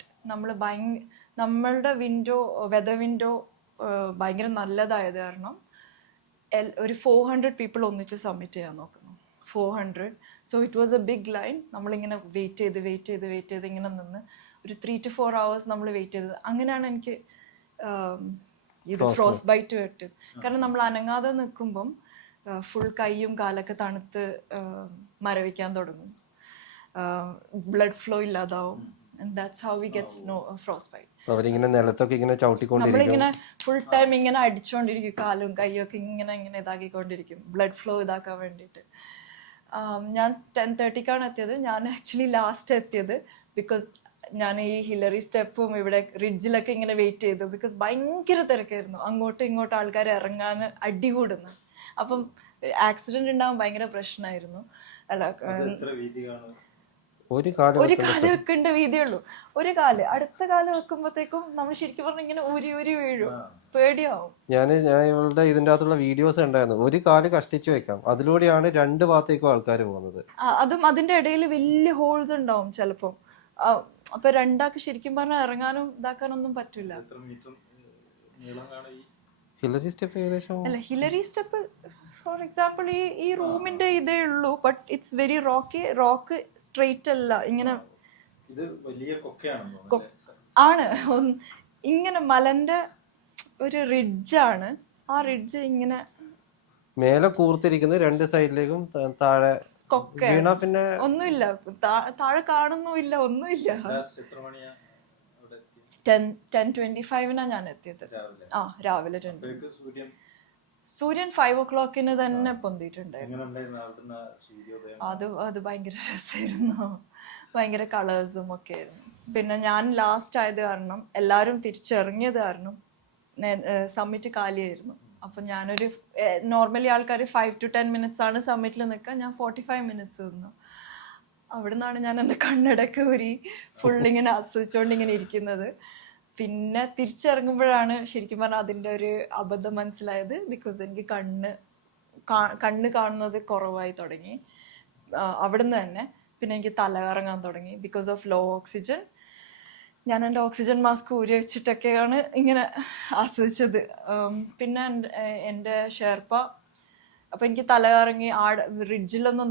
നമ്മളുടെ വെദർ വിൻഡോ ഭയങ്കര നല്ലതായത് കാരണം ഒരു 400 പീപ്പിൾ ഒന്നിച്ച് സബ്മിറ്റ് ചെയ്യാൻ നോക്കുന്നു. 400. So it was a big line. നമ്മളിങ്ങനെ വെയിറ്റ് ചെയ്ത് ഇങ്ങനെ നിന്ന് ഒരു 3 to 4 hours നമ്മൾ വെയിറ്റ് ചെയ്തത്. അങ്ങനെയാണ് എനിക്ക് ഇത് ഫ്രോസ്റ്റ് ബൈറ്റ് കിട്ടും. കാരണം നമ്മൾ അനങ്ങാതെ നിൽക്കുമ്പം ഫുൾ കൈയും കാലൊക്കെ തണുത്ത് മരവിക്കാൻ തുടങ്ങും, ബ്ലഡ് ഫ്ലോ ഇല്ലാതാവും. That's how we get frostbite. നമ്മളിങ്ങനെ ഫുൾ ടൈം ഇങ്ങനെ അടിച്ചോണ്ടിരിക്കും, കാലും കൈയും ഒക്കെ ഇങ്ങനെ ഇതാക്കിക്കൊണ്ടിരിക്കും, ബ്ലഡ് ഫ്ലോ ഇതാക്കാൻ വേണ്ടിയിട്ട്. ഞാൻ 10:30 എത്തിയത്. ഞാൻ ആക്ച്വലി ലാസ്റ്റ് എത്തിയത് ബിക്കോസ് ഞാൻ ഈ ഹിലറി സ്റ്റെപ്പും ഇവിടെ റിഡ്ജിലൊക്കെ ഇങ്ങനെ വെയിറ്റ് ചെയ്തു. ബിക്കോസ് ഭയങ്കര തിരക്കായിരുന്നു, അങ്ങോട്ടും ഇങ്ങോട്ടും ആൾക്കാർ ഇറങ്ങാൻ അടികൂടുന്നു. അപ്പം ആക്സിഡന്റ് ഉണ്ടാവാൻ ഭയങ്കര പ്രശ്നമായിരുന്നു. അല്ല, ഒരു കാല് വെക്കേണ്ട വീതിയുള്ളൂ. ഒരു കാല്, അടുത്ത കാല് വെക്കുമ്പോഴത്തേക്കും നമ്മൾ ശരിക്കും പറഞ്ഞാൽ ഇങ്ങനെ ഊരി വീഴും, പേടിയാവും. ഞാൻ ഇവളുടെ ഇതിന്റെ അകത്തുള്ള വീഡിയോസ് ഉണ്ടായിരുന്നു. ഒരു കാല് കഷ്ടിച്ചു വെക്കാം, അതിലൂടെയാണ് 2 ഭാഗത്തേക്കും ആൾക്കാർ പോകുന്നത്. അതും അതിന്റെ ഇടയിൽ വലിയ ഹോൾസ് ഉണ്ടാവും ചിലപ്പോ. അപ്പൊ രണ്ടാക്ക് ശരിക്കും പറഞ്ഞാൽ ഇറങ്ങാനും ഇതാക്കാനൊന്നും പറ്റില്ല. ഹിലറി സ്റ്റെപ്പ് ഫോർ എക്സാമ്പിൾ ഈ റൂമിന്റെ ഇതേ ഉള്ളൂ, but it's very rock straight അല്ല, ഇങ്ങനെ ആണ്. ഇങ്ങനെ മലന്റെ ഒരു റിഡ്ജാണ്. ആ റിഡ്ജ് ഇങ്ങനെ മേലെ കൂർത്തിരിക്കുന്നത് 2 സൈഡിലേക്കും താഴെ പിന്നെ ഒന്നുമില്ല, താഴെ കാണുന്നുമില്ല, ഒന്നുമില്ല. 10:25 ഞാൻ എത്തിയത്. രാവിലെ 20. സൂര്യൻ 5 o'clock തന്നെ പൊന്തിയിട്ടുണ്ടായിരുന്നു. അത് ഭയങ്കര രസമായിരുന്നു, ഭയങ്കര കളേഴ്സും ഒക്കെ ആയിരുന്നു. പിന്നെ ഞാൻ ലാസ്റ്റ് ആയത് കാരണം, എല്ലാവരും തിരിച്ചിറങ്ങിയത് കാരണം സമ്മിറ്റ് കാലിയായിരുന്നു. അപ്പൊ ഞാനൊരു നോർമലി ആൾക്കാർ 5 to 10 minutes ആണ് സമ്മിറ്റിൽ നിൽക്കുക. ഞാൻ 45 minutes നിന്നു. അവിടെ നിന്നാണ് ഞാൻ എൻ്റെ കണ്ണടക്ക് ഊരി ഫുള്ളിങ്ങനെ ആസ്വദിച്ചുകൊണ്ട് ഇങ്ങനെ ഇരിക്കുന്നത്. പിന്നെ തിരിച്ചിറങ്ങുമ്പോഴാണ് ശരിക്കും പറഞ്ഞാൽ അതിൻ്റെ ഒരു അബദ്ധം മനസ്സിലായത്. ബിക്കോസ് എനിക്ക് കണ്ണ് കാണുന്നത് കുറവായി തുടങ്ങി അവിടുന്ന് തന്നെ. പിന്നെ എനിക്ക് തല കറങ്ങാൻ തുടങ്ങി ബിക്കോസ് ഓഫ് ലോ ഓക്സിജൻ. ഞാൻ എൻ്റെ ഓക്സിജൻ മാസ്ക് ഊരി വെച്ചിട്ടൊക്കെയാണ് ഇങ്ങനെ ആസ്വദിച്ചത്. പിന്നെ എൻ്റെ ഷെർപ്പ, അപ്പം എനിക്ക് തലകറങ്ങി റിഡ്ജിലൊന്നും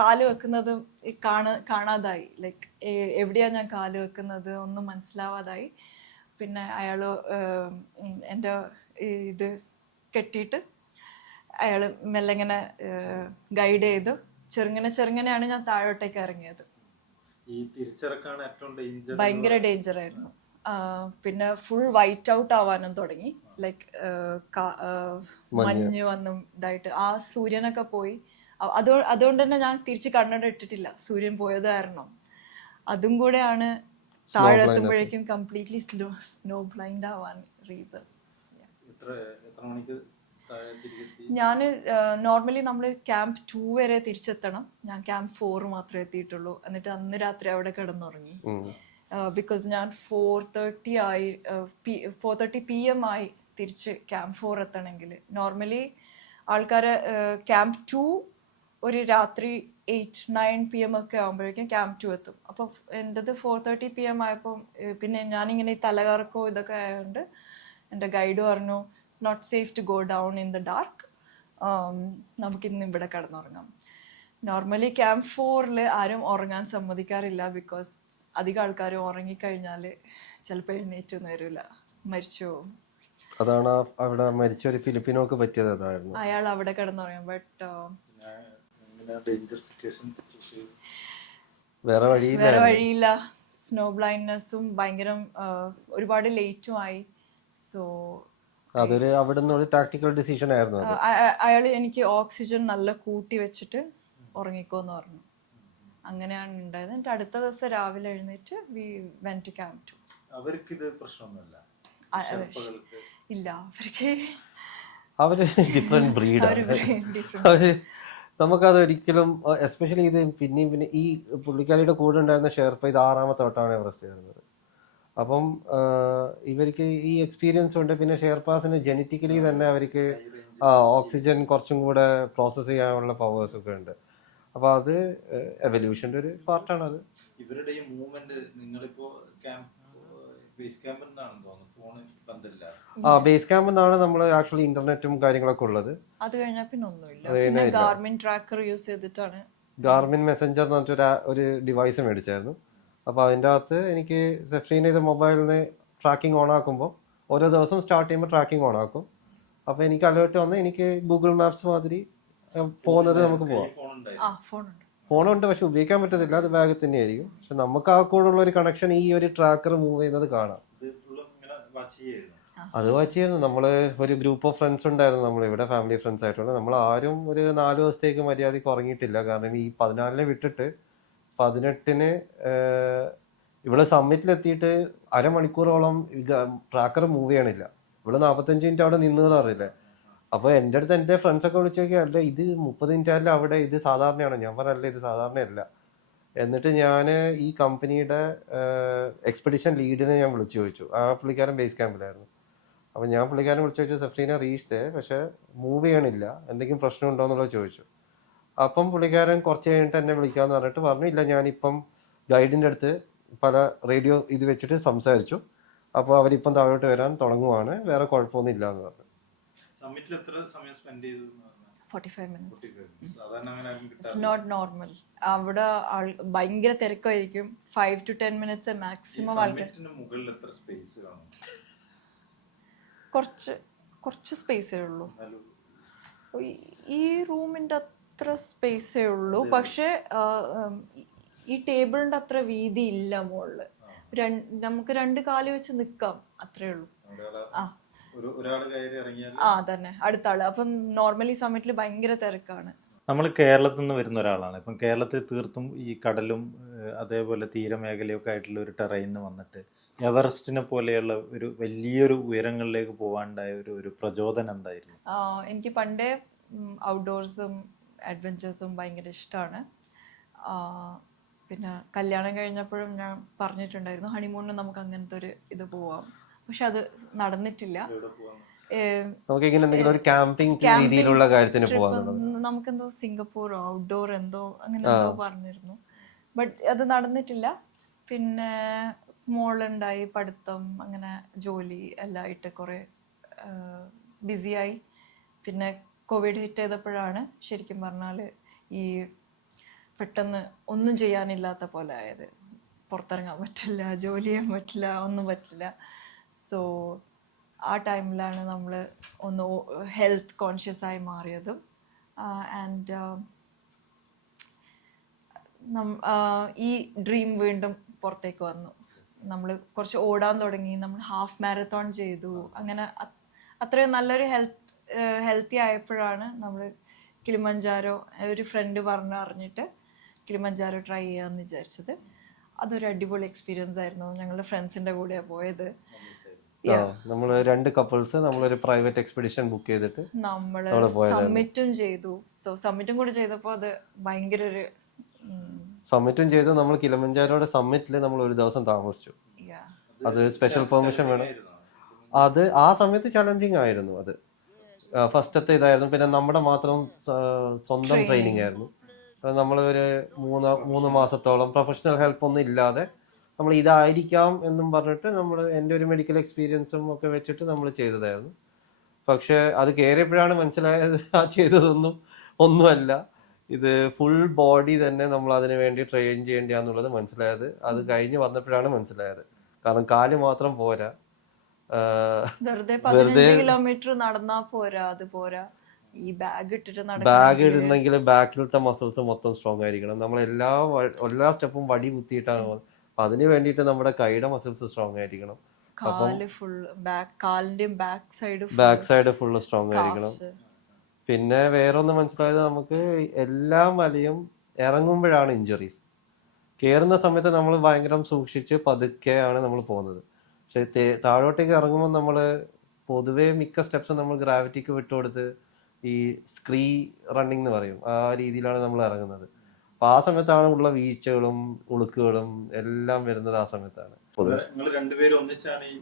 കാല് വെക്കുന്നത് കാണാതായി. ലൈക്ക് എവിടെയാണ് ഞാൻ കാല് വെക്കുന്നത് ഒന്നും മനസ്സിലാവാതായി. പിന്നെ അയാൾ എൻ്റെ ഇത് കെട്ടിയിട്ട് അയാൾ മെല്ലെ ഇങ്ങനെ ഗൈഡ് ചെയ്തു. ചെറുങ്ങനെയാണ് ഞാൻ താഴോട്ടേക്ക് ഇറങ്ങിയത്. ഈ തിരിച്ചിറക്കാണ് ഏറ്റവും ഡേഞ്ചർ. ഭയങ്കര ഡേഞ്ചർ ആയിരുന്നു. പിന്നെ ഫുൾ വൈറ്റ് ഔട്ട് ആവാനും തുടങ്ങി. ലൈക്ക് മഞ്ഞ് വന്നും ഇതായിട്ട് ആ സൂര്യനൊക്കെ പോയി. അതുകൊണ്ട് തന്നെ ഞാൻ തിരിച്ച് കണ്ണട ഇട്ടിട്ടില്ല, സൂര്യൻ പോയത് കാരണം. അതും കൂടെയാണ് താഴെ എത്തുമ്പോഴേക്കും കംപ്ലീറ്റ്ലി സ്നോ ബ്ലൈൻഡ് ആവാൻ റീസൺ. എത്ര മണിക്ക് ഞാൻ നോർമലി നമ്മൾ ക്യാമ്പ് 2 വരെ തിരിച്ചെത്തണം. ഞാൻ ക്യാമ്പ് 4 മാത്രമേ എത്തിയിട്ടുള്ളൂ. എന്നിട്ട് അന്ന് രാത്രി അവിടെ കിടന്നുറങ്ങി. ബിക്കോസ് ഞാൻ 4:30 PM ആയി തിരിച്ച് ക്യാമ്പ് 4 എത്തണമെങ്കിൽ. നോർമലി ആൾക്കാരെ ക്യാമ്പ് 2 ഒരു രാത്രി 8-9 PM ഒക്കെ ആകുമ്പോഴേക്കും ക്യാമ്പ് 2 എത്തും. അപ്പോൾ എൻ്റെത് 4:30 PM ആയപ്പോൾ പിന്നെ ഞാനിങ്ങനെ ഈ തലകറക്കോ ഇതൊക്കെ ആയതുകൊണ്ട് എൻ്റെ ഗൈഡ് പറഞ്ഞു, it's not safe to go down in the dark, നമുക്കിന്ന് ഇവിടെ കിടന്നുറങ്ങാം. നോർമലി ക്യാമ്പ് 4 ആരും ഉറങ്ങാൻ സമ്മതിക്കാറില്ല. ബിക്കോസ് അധികം ആൾക്കാരും ഉറങ്ങിക്കഴിഞ്ഞാൽ ചിലപ്പോൾ എഴുന്നേറ്റൊന്നും വരില്ല, മരിച്ചു പോകും. അതാണ് അവിടെ മരിച്ച ഒരു ഫിലിപ്പിനോക്ക് പറ്റിയത് അതായിരുന്നു. അയാൾ അവിടെ കിടന്നുറങ്ങും. ബട്ട് വേറെ വഴിയില്ല. സ്നോ ബ്ലൈൻഡ്നെസ്സും ഭയങ്കര ഒരുപാട് ലേറ്റും ആയി. സോ അതൊരു അവിടുന്ന് ഒരു ടാക്ടിക്കൽ ഡിസിഷൻ ആയിരുന്നു. അയാൾ എനിക്ക് ഓക്സിജൻ നല്ല കൂട്ടി വെച്ചിട്ട് ഉറങ്ങിക്കോന്ന് പറഞ്ഞു. അങ്ങനെയാണ് ഉണ്ടായത്. എന്നിട്ട് അടുത്ത ദിവസം രാവിലെ എഴുന്നേറ്റ് വി വെന്റ് ടു ക്യാമ്പ് 2. അവർക്ക് ഇത് പ്രശ്നമൊന്നുമില്ല. ഇല്ല, അവര് ഡിഫറെന്റ് ബ്രീഡാണ്. അവര് നമുക്കത് ഒരിക്കലും, എസ്പെഷ്യലി ഇത് പിന്നെ ഈ പുള്ളിക്കാരിയുടെ കൂടെ ഉണ്ടായിരുന്ന ഷെർപ്പ ഇത് 6ാമത്തെ വട്ടമാണ് എവറസ്റ്റ് കയറുന്നത്. അപ്പം ഇവർക്ക് ഈ എക്സ്പീരിയൻസ് ഉണ്ട്. പിന്നെ ഷെർപ്പാസിന് ജനറ്റിക്കലി തന്നെ അവർക്ക് ഓക്സിജൻ കുറച്ചും കൂടെ പ്രോസസ്സ് ചെയ്യാനുള്ള പവേഴ്സ് ഒക്കെ ഉണ്ട്. അപ്പൊ അത് എവല്യൂഷന്റെ ഒരു പാർട്ടാണ് അത്. ഇവരുടെ ഈ മൂവ്മെന്റ് നിങ്ങളിപ്പോ ബേസ് ക്യാമ്പിൽ നിന്നാണെന്ന് തോന്നുന്നു, ഫോണ് ബന്ധമില്ല. ബേസ് ക്യാമ്പിൽ നിന്നാണ് നമ്മൾ ആക്ച്വലി ഇന്റർനെറ്റും കാര്യങ്ങളൊക്കെ ഉള്ളത്. അത് കഴിഞ്ഞാൽ പിന്നെ ഒന്നുമില്ല. ഗാർമിൻ ട്രാക്കർ യൂസ് ചെയ്തിട്ടാണ്. ഗാർമിൻ മെസ്സഞ്ചർ എന്ന് പറഞ്ഞിട്ട് ഒരു ഡിവൈസ് മേടിച്ചായിരുന്നു. അപ്പോൾ അതിൻ്റെ അകത്ത് എനിക്ക് സെഫ്രീൻ ചെയ്ത മൊബൈലിന് ട്രാക്കിംഗ് ഓൺ ആക്കുമ്പോൾ ഓരോ ദിവസം സ്റ്റാർട്ട് ചെയ്യുമ്പോൾ ട്രാക്കിംഗ് ഓൺ ആക്കും. അപ്പോൾ എനിക്ക് അലേർട്ട് വന്ന് എനിക്ക് ഗൂഗിൾ മാപ്സ് മാതിരി പോകുന്നത് നമുക്ക് പോവാം. ഫോണുണ്ട്, പക്ഷെ ഉപയോഗിക്കാൻ പറ്റത്തില്ല, അത് ബാഗിൽ തന്നെയായിരിക്കും. പക്ഷെ നമുക്ക് ആ കൂടെയുള്ള ഒരു കണക്ഷൻ ഈ ഒരു ട്രാക്കർ മൂവ് ചെയ്യുന്നത് കാണാം. അത് വാച്ച് ചെയ്യുന്നു. നമ്മള് ഒരു ഗ്രൂപ്പ് ഓഫ് ഫ്രണ്ട്സ് ഉണ്ടായിരുന്നു, നമ്മളിവിടെ ഫാമിലി ഫ്രണ്ട്സ് ആയിട്ടുള്ള. നമ്മൾ ആരും ഒരു 4 ദിവസത്തേക്ക് മര്യാദയ്ക്ക് ഉറങ്ങിയിട്ടില്ല. കാരണം ഈ 14 വിട്ടിട്ട് 18 ഇവിടെ സമ്മിറ്റിലെത്തിയിട്ട് അരമണിക്കൂറോളം ട്രാക്കർ മൂവ് ചെയ്യണില്ല. ഇവിടെ 45 മിനിറ്റ് അവിടെ നിന്നത് അറിയില്ല. അപ്പൊ എൻ്റെ അടുത്ത് എൻ്റെ ഫ്രണ്ട്സൊക്കെ വിളിച്ചു നോക്കിയാൽ, അല്ല ഇത് 30 മിനിറ്റ് ആയാലും അവിടെ ഇത് സാധാരണയാണ്. ഞാൻ പറഞ്ഞല്ല, ഇത് സാധാരണയല്ല. എന്നിട്ട് ഞാൻ ഈ കമ്പനിയുടെ എക്സ്പെഡിഷൻ ലീഡിനെ ഞാൻ വിളിച്ചു ചോദിച്ചു. ആ പുള്ളിക്കാരൻ ബേസ് ക്യാമ്പിലായിരുന്നു. അപ്പം ഞാൻ പുള്ളിക്കാരൻ വിളിച്ചു ചോദിച്ചു, സെഫ്രീന റീച്ച് പക്ഷെ മൂവ് ചെയ്യണില്ല, എന്തെങ്കിലും പ്രശ്നം ഉണ്ടോ എന്നുള്ളത് ചോദിച്ചു. അപ്പം പുള്ളിക്കാരൻ കുറച്ച് കഴിഞ്ഞിട്ട് എന്നെ വിളിക്കാമെന്ന് പറഞ്ഞിട്ട് പറഞ്ഞു, ഇല്ല ഞാനിപ്പം ഗൈഡിൻ്റെ അടുത്ത് പല റേഡിയോ ഇത് വെച്ചിട്ട് സംസാരിച്ചു, അപ്പോൾ അവരിപ്പം താഴോട്ട് വരാൻ തുടങ്ങുവാണ്, വേറെ കുഴപ്പമൊന്നും ഇല്ല എന്ന് പറഞ്ഞു. 45 minutes. It's not normal. അവിടെ ഭയങ്കര തിരക്കായിരിക്കും. 5 to 10 minutes മാക്സിമം ആൾക്കാർ. കുറച്ച് സ്പേസേ ഉള്ളൂ. ഈ റൂമിന്റെ അത്ര സ്പേസേ ഉള്ളൂ. പക്ഷെ ഈ ടേബിളിന്റെ അത്ര വീതി ഇല്ല മുകളില്. നമുക്ക് 2 കാല് വെച്ച് നിക്കാം, അത്രേ ഉള്ളൂ. തന്നെ അടുത്ത ആള്. അപ്പം നോർമലി സമ്മിറ്റിൽ ഭയങ്കര തിരക്കാണ്. നമ്മൾ കേരളത്തിൽ നിന്ന് വരുന്ന ഒരാളാണ്. ഇപ്പം കേരളത്തിൽ തീർത്തും ഈ കടലും അതേപോലെ തീരമേഖലയൊക്കെ ആയിട്ടുള്ള ഒരു ടെറൈനിൽ വന്നിട്ട് എവറസ്റ്റിനെ പോലെയുള്ള ഒരു വലിയൊരു ഉയരങ്ങളിലേക്ക് പോകാണ്ടായ ഒരു പ്രചോദനം എന്തായിരുന്നു? എനിക്ക് പണ്ടേ ഔട്ട്ഡോർസും അഡ്വഞ്ചേഴ്സും ഭയങ്കര ഇഷ്ടമാണ്. പിന്നെ കല്യാണം കഴിഞ്ഞപ്പോഴും ഞാൻ പറഞ്ഞിട്ടുണ്ടായിരുന്നു, ഹണിമൂണിന് നമുക്ക് അങ്ങനത്തെ ഒരു ഇത് പോവാം. പക്ഷെ അത് നടന്നിട്ടില്ല. നമുക്കെന്തോ സിംഗപ്പൂർ ഔട്ട്ഡോർ എന്തോ അങ്ങനെ എന്തോ പറഞ്ഞിരുന്നു. ബട്ട് അത് നടന്നിട്ടില്ല. പിന്നെ മോളുണ്ടായി, പഠിത്തം, അങ്ങനെ ജോലി എല്ലാം ആയിട്ട് കുറേ ബിസിയായി. പിന്നെ കോവിഡ് ഹിറ്റ് ചെയ്തപ്പോഴാണ് ശരിക്കും പറഞ്ഞാൽ ഈ പെട്ടെന്ന് ഒന്നും ചെയ്യാനില്ലാത്ത പോലെ ആയത്. പുറത്തിറങ്ങാൻ പറ്റില്ല, ജോലി ചെയ്യാൻ പറ്റില്ല, ഒന്നും പറ്റില്ല. സോ ആ ടൈമിലാണ് നമ്മൾ ഒന്ന് ഹെൽത്ത് കോൺഷ്യസ് ആയി മാറിയതും. ആൻഡ് ഈ ഡ്രീം വീണ്ടും പുറത്തേക്ക് വന്നു. നമ്മൾ കുറച്ച് ഓടാൻ തുടങ്ങി, നമ്മൾ ഹാഫ് മാരത്തോൺ ചെയ്തു. അങ്ങനെ അത്രയും നല്ലൊരു ഹെൽത്തി ആയപ്പോഴാണ് നമ്മൾ കിളിമഞ്ചാരോ, ഒരു ഫ്രണ്ട് അറിഞ്ഞിട്ട് കിളിമഞ്ചാരോ ട്രൈ ചെയ്യാമെന്ന് വിചാരിച്ചത്. അതൊരു അടിപൊളി എക്സ്പീരിയൻസ് ആയിരുന്നു. ഞങ്ങളുടെ ഫ്രണ്ട്സിൻ്റെ കൂടെയാണ് പോയത്. നമ്മൾ 2 കപ്പിൾസ് നമ്മളൊരു പ്രൈവറ്റ് എക്സ്പെഡിഷൻ ബുക്ക് ചെയ്തിട്ട് നമ്മൾ സമ്മിറ്റും ചെയ്തു. സോ സമ്മിറ്റും കൂടെ ചെയ്തപ്പോൾ അത് ഭയങ്കര ഒരു സമ്മിറ്റും ചെയ്തു. നമ്മൾ കിളിമഞ്ചാരോയുടെ സമ്മിറ്റിൽ നമ്മൾ ഒരു ദിവസം താമസിച്ചു. അത് സ്പെഷ്യൽ പെർമിഷൻ വേണം. അത് ആ സമയത്ത് ചലഞ്ചിങ് ആയിരുന്നു. അത് ഫസ്റ്റത്തെ ഇതായിരുന്നു. പിന്നെ നമ്മുടെ മാത്രം സ്വന്തം ട്രെയിനിങ് ആയിരുന്നു. നമ്മൾ ഒരു 3 മാസത്തോളം പ്രൊഫഷണൽ ഹെൽപ്പ് ഒന്നും ഇല്ലാതെ നമ്മൾ ഇതായിരിക്കാം എന്നും പറഞ്ഞിട്ട് നമ്മൾ എൻ്റെ ഒരു മെഡിക്കൽ എക്സ്പീരിയൻസും ഒക്കെ വെച്ചിട്ട് നമ്മൾ ചെയ്തതായിരുന്നു. പക്ഷെ അത് കയറിയപ്പോഴാണ് മനസ്സിലായത് ആ ചെയ്തതൊന്നും ഒന്നുമല്ല. ഇത് ഫുൾ ബോഡി തന്നെ നമ്മൾ അതിനു വേണ്ടി ട്രെയിൻ ചെയ്യേണ്ടതാന്നുള്ളത് മനസ്സിലായത് അത് കഴിഞ്ഞ് വന്നപ്പോഴാണ് മനസ്സിലായത്. കാരണം കാല് മാത്രം പോരാ, വെറുതെ 15 കിലോമീറ്റർ നടന്നാ പോരാ, അത് പോരാ. ഈ ബാഗ് ഇട്ടിട്ട് ബാഗ് ഇടുന്നെങ്കിൽ ബാക്കിലത്തെ മസിൽസ് മൊത്തം സ്ട്രോങ് ആയിരിക്കണം. നമ്മൾ എല്ലാ സ്റ്റെപ്പും വടി കുത്തിയിട്ടാണ് പോകുന്നത്. അപ്പൊ അതിന് വേണ്ടിയിട്ട് നമ്മുടെ കൈയുടെ മസിൽസ് സ്ട്രോങ് ആയിരിക്കണം. ബാക്ക് സൈഡ് ഫുള്ള് സ്ട്രോങ് ആയിരിക്കണം. പിന്നെ വേറൊന്ന് മനസ്സിലായത്, നമുക്ക് എല്ലാ മലയും ഇറങ്ങുമ്പോഴാണ് ഇഞ്ചുറീസ്. കയറുന്ന സമയത്ത് നമ്മൾ ഭയങ്കര സൂക്ഷിച്ച് പതുക്കെയാണ് നമ്മൾ പോകുന്നത്. പക്ഷെ താഴോട്ടേക്ക് ഇറങ്ങുമ്പോൾ നമ്മൾ പൊതുവേ മിക്ക സ്റ്റെപ്സും നമ്മൾ ഗ്രാവിറ്റിക്ക് വിട്ടുകൊടുത്ത് ഈ സ്ക്രീ റണ്ണിങ് എന്ന് പറയും, ആ രീതിയിലാണ് നമ്മൾ ഇറങ്ങുന്നത്. അപ്പൊ ആ സമയത്താണ് ഉള്ള വീഴ്ചകളും ഉളുക്കുകളും എല്ലാം വരുന്നത്. ആ സമയത്താണ് നിങ്ങൾ രണ്ടുപേരും ഒന്നിച്ചാണ് ഈ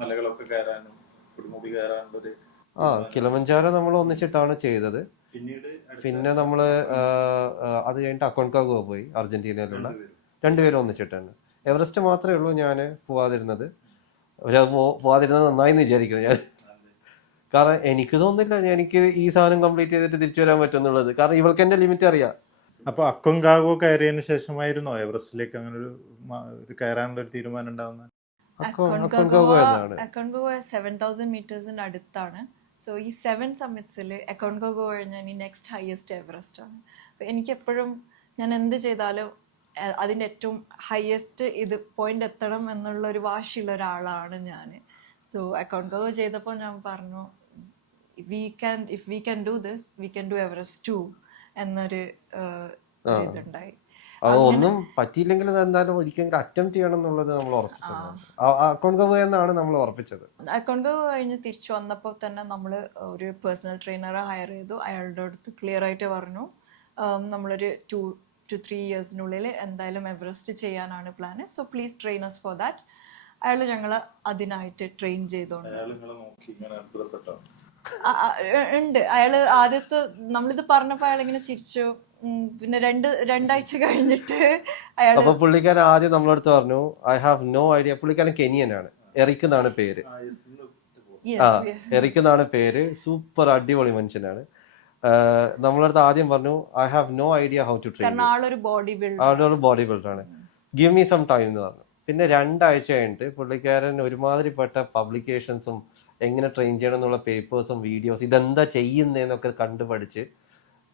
മലകളൊക്കെ കയറാനും കൊടുമുടി കയറാനുള്ളത്. കിളിമഞ്ചാരോ നമ്മൾ ഒന്നിച്ചിട്ടാണ് ചെയ്തത്. പിന്നെ നമ്മള് അത് കഴിഞ്ഞിട്ട് അക്കോൺകാഗുവ പോയി, അർജന്റീനയിലുള്ള. രണ്ടുപേരും ഒന്നിച്ചിട്ടാണ്. എവറസ്റ്റ് മാത്രമേ ഉള്ളൂ ഞാൻ പോവാതിരുന്നത്. പോവാതിരുന്നത് നന്നായി എന്ന് വിചാരിക്കുന്നു ഞാൻ. കാരണം എനിക്ക് തോന്നുന്നില്ല എനിക്ക് ഈ സാധനം കംപ്ലീറ്റ് ചെയ്തിട്ട് തിരിച്ചു വരാൻ പറ്റുന്നുള്ളത്. കാരണം ഇവൾക്ക് എന്റെ ലിമിറ്റ് അറിയാം. അപ്പൊ അക്കോൺകാഗുവ കയറിയതിനു ശേഷമായിരുന്നോ എവറസ്റ്റിലേക്ക് അങ്ങനെ ഒരു കയറാനുള്ള ഒരു തീരുമാനം ഉണ്ടാവുന്നത്? അക്കോൺകാഗുവ 7000 മീറ്റേഴ്സിന്റെ അടുത്താണ്. സോ ഈ 7 സമ്മിറ്റ്സിൽ അക്കോൺകാഗുവ കഴിഞ്ഞാൽ ഇനി നെക്സ്റ്റ് ഹയസ്റ്റ് എവറസ്റ്റ് ആണ്. അപ്പോൾ എനിക്ക് എപ്പോഴും ഞാൻ എന്ത് ചെയ്താലും അതിൻ്റെ ഏറ്റവും ഹയസ്റ്റ് പോയിന്റ് എത്തണം എന്നുള്ള ഒരു വാശിയുള്ള ഒരാളാണ് ഞാൻ. സോ അക്കോൺകാഗുവ ചെയ്തപ്പോൾ ഞാൻ പറഞ്ഞു, if we can do this, we can do Everest too എന്നൊരു ഇതുണ്ടായി. ഒന്നും പറ്റിയില്ലെങ്കിൽ എന്തായാലും ഒരിക്കലും അറ്റംപ്റ്റ് ചെയ്യണം എന്നുള്ളത് നമ്മൾ ഉറപ്പിച്ചത്. അക്കോൺകാഗുവ എന്നാണ് നമ്മൾ ഉറപ്പിച്ചത്. അക്കോൺകാഗുവ കഴിഞ്ഞ് തിരിച്ചു വന്നപ്പോൾ തന്നെ നമ്മൾ ഒരു പേഴ്സണൽ ട്രെയിനറെ ഹയർ ചെയ്തു. അയാളുടെ അടുത്ത് ക്ലിയർ ആയിട്ട് പറഞ്ഞു, നമ്മളൊരു 2 to 3 ഇയേഴ്സിനുള്ളിൽ എന്തായാലും എവറസ്റ്റ് ചെയ്യാനാണ് plan. So please train us for that. അയാൾ ഞങ്ങളെ അതിനായിട്ട് ട്രെയിൻ ചെയ്തോണ്ട് ഉണ്ട്. അയാള് ആദ്യത്തെ നമ്മളിത് പറഞ്ഞപ്പോ അയാൾ ഇങ്ങനെ ചിരിച്ചു. പിന്നെ രണ്ടാഴ്ച കഴിഞ്ഞിട്ട് അയാൾ അപ്പൊ പുള്ളിക്കാരൻ ആദ്യം നമ്മളടുത്ത് പറഞ്ഞു, ഐ ഹാവ് നോ ഐഡിയ. പുള്ളിക്കാരൻ കെനിയനാണ്, എറിക് എന്നാണ് പേര്. എറിക് എന്നാണ് പേര്. സൂപ്പർ അടിപൊളി മനുഷ്യനാണ്. നമ്മളടുത്ത് ആദ്യം പറഞ്ഞു, I have no idea how to train. ആളൊരു ബോഡി ബിൽഡറാണ്, ഗിവ് മീ സം ടൈം എന്ന് പറഞ്ഞു. പിന്നെ 2 ആഴ്ച കഴിഞ്ഞിട്ട് പുള്ളിക്കാരൻ ഒരുമാതിരിപ്പെട്ട പബ്ലിക്കേഷൻസും എങ്ങനെ ട്രെയിൻ ചെയ്യണം എന്നുള്ള പേപ്പേഴ്സും വീഡിയോസ് ഇതെന്താ ചെയ്യുന്നതെന്നൊക്കെ കണ്ടുപഠിച്ച്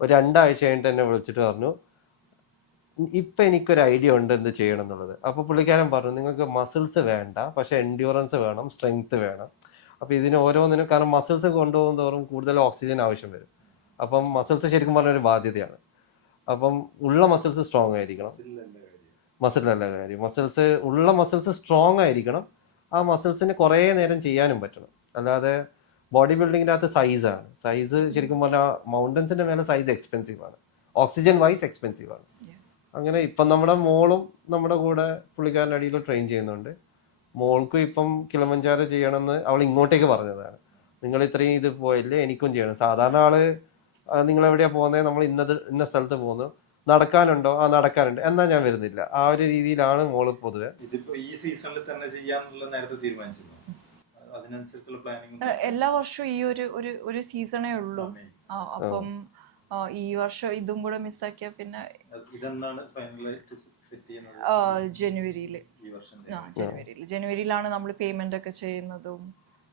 ഒരു 2 ആഴ്ച കഴിഞ്ഞിട്ട് എന്നെ വിളിച്ചിട്ട് പറഞ്ഞു, ഇപ്പൊ എനിക്കൊരു ഐഡിയ ഉണ്ട് എന്ത് ചെയ്യണം എന്നുള്ളത്. അപ്പൊ പുള്ളിക്കാരൻ പറഞ്ഞു, നിങ്ങൾക്ക് മസിൽസ് വേണ്ട, പക്ഷെ എൻഡ്യൂറൻസ് വേണം, സ്ട്രെങ്ത് വേണം. അപ്പൊ ഇതിന് ഓരോന്നിനും, കാരണം മസിൽസ് കൊണ്ടുപോകും തോറും കൂടുതൽ ഓക്സിജൻ ആവശ്യം വരും. അപ്പം മസിൽസ് ശരിക്കും പറഞ്ഞ ഒരു ബാധ്യതയാണ്. അപ്പം ഉള്ള മസിൽസ് സ്ട്രോങ് ആയിരിക്കണം. മസിലല്ല കാര്യം, ഉള്ള മസിൽസ് സ്ട്രോങ് ആയിരിക്കണം. ആ മസിൽസിന് കുറേ നേരം ചെയ്യാനും പറ്റണം. അല്ലാതെ ബോഡി ബിൽഡിങ്ങിൻ്റെ അകത്ത് സൈസാണ്. സൈസ് ശരിക്കും പറഞ്ഞാൽ മൗണ്ടൻസിന്റെ മേലെ സൈസ് എക്സ്പെൻസീവ് ആണ്, ഓക്സിജൻ വൈസ് എക്സ്പെൻസീവ് ആണ്. അങ്ങനെ ഇപ്പം നമ്മുടെ മോളും നമ്മുടെ കൂടെ പുള്ളിക്കാരൻ്റെ അടിയിൽ ട്രെയിൻ ചെയ്യുന്നുണ്ട്. മോൾക്കും ഇപ്പം കിളിമഞ്ചാരോ ചെയ്യണമെന്ന് അവൾ ഇങ്ങോട്ടേക്ക് പറഞ്ഞതാണ്. നിങ്ങൾ ഇത്രയും ഇത് പോയില്ലേ, എനിക്കും ചെയ്യണം. സാധാരണ ആള് നിങ്ങൾ എവിടെയാ പോകുന്നത്, നമ്മൾ ഇന്ന സ്ഥലത്ത് പോകുന്നു, നടക്കാനുണ്ടോ? ആ നടക്കാനുണ്ട്, എന്നാ ഞാൻ വരുന്നില്ല. ആ ഒരു രീതിയിലാണ് മോള് പൊതുവെ. ഇതിപ്പോ ഈ സീസണിൽ തന്നെ ചെയ്യാന്നുള്ള നേരത്തെ തീരുമാനിച്ചിരുന്നു, അതിനനുസരിച്ചുള്ള പ്ലാനിങ് എല്ലാ വർഷവും ഈ ഒരു ഒരു ഒരു സീസണേ ഉള്ളൂ. അപ്പം ഈ വർഷം ഇതും കൂടെ മിസ്സാക്കിയ പിന്നെ ഇതെന്താണ് ഫൈനലായിട്ട് സെറ്റ് ചെയ്യുന്നത്? ജനുവരിയില്. ഈ വർഷം ജനുവരിയിലാണ് നമ്മൾ പേയ്മെന്റ് ഒക്കെ ചെയ്യുന്നതും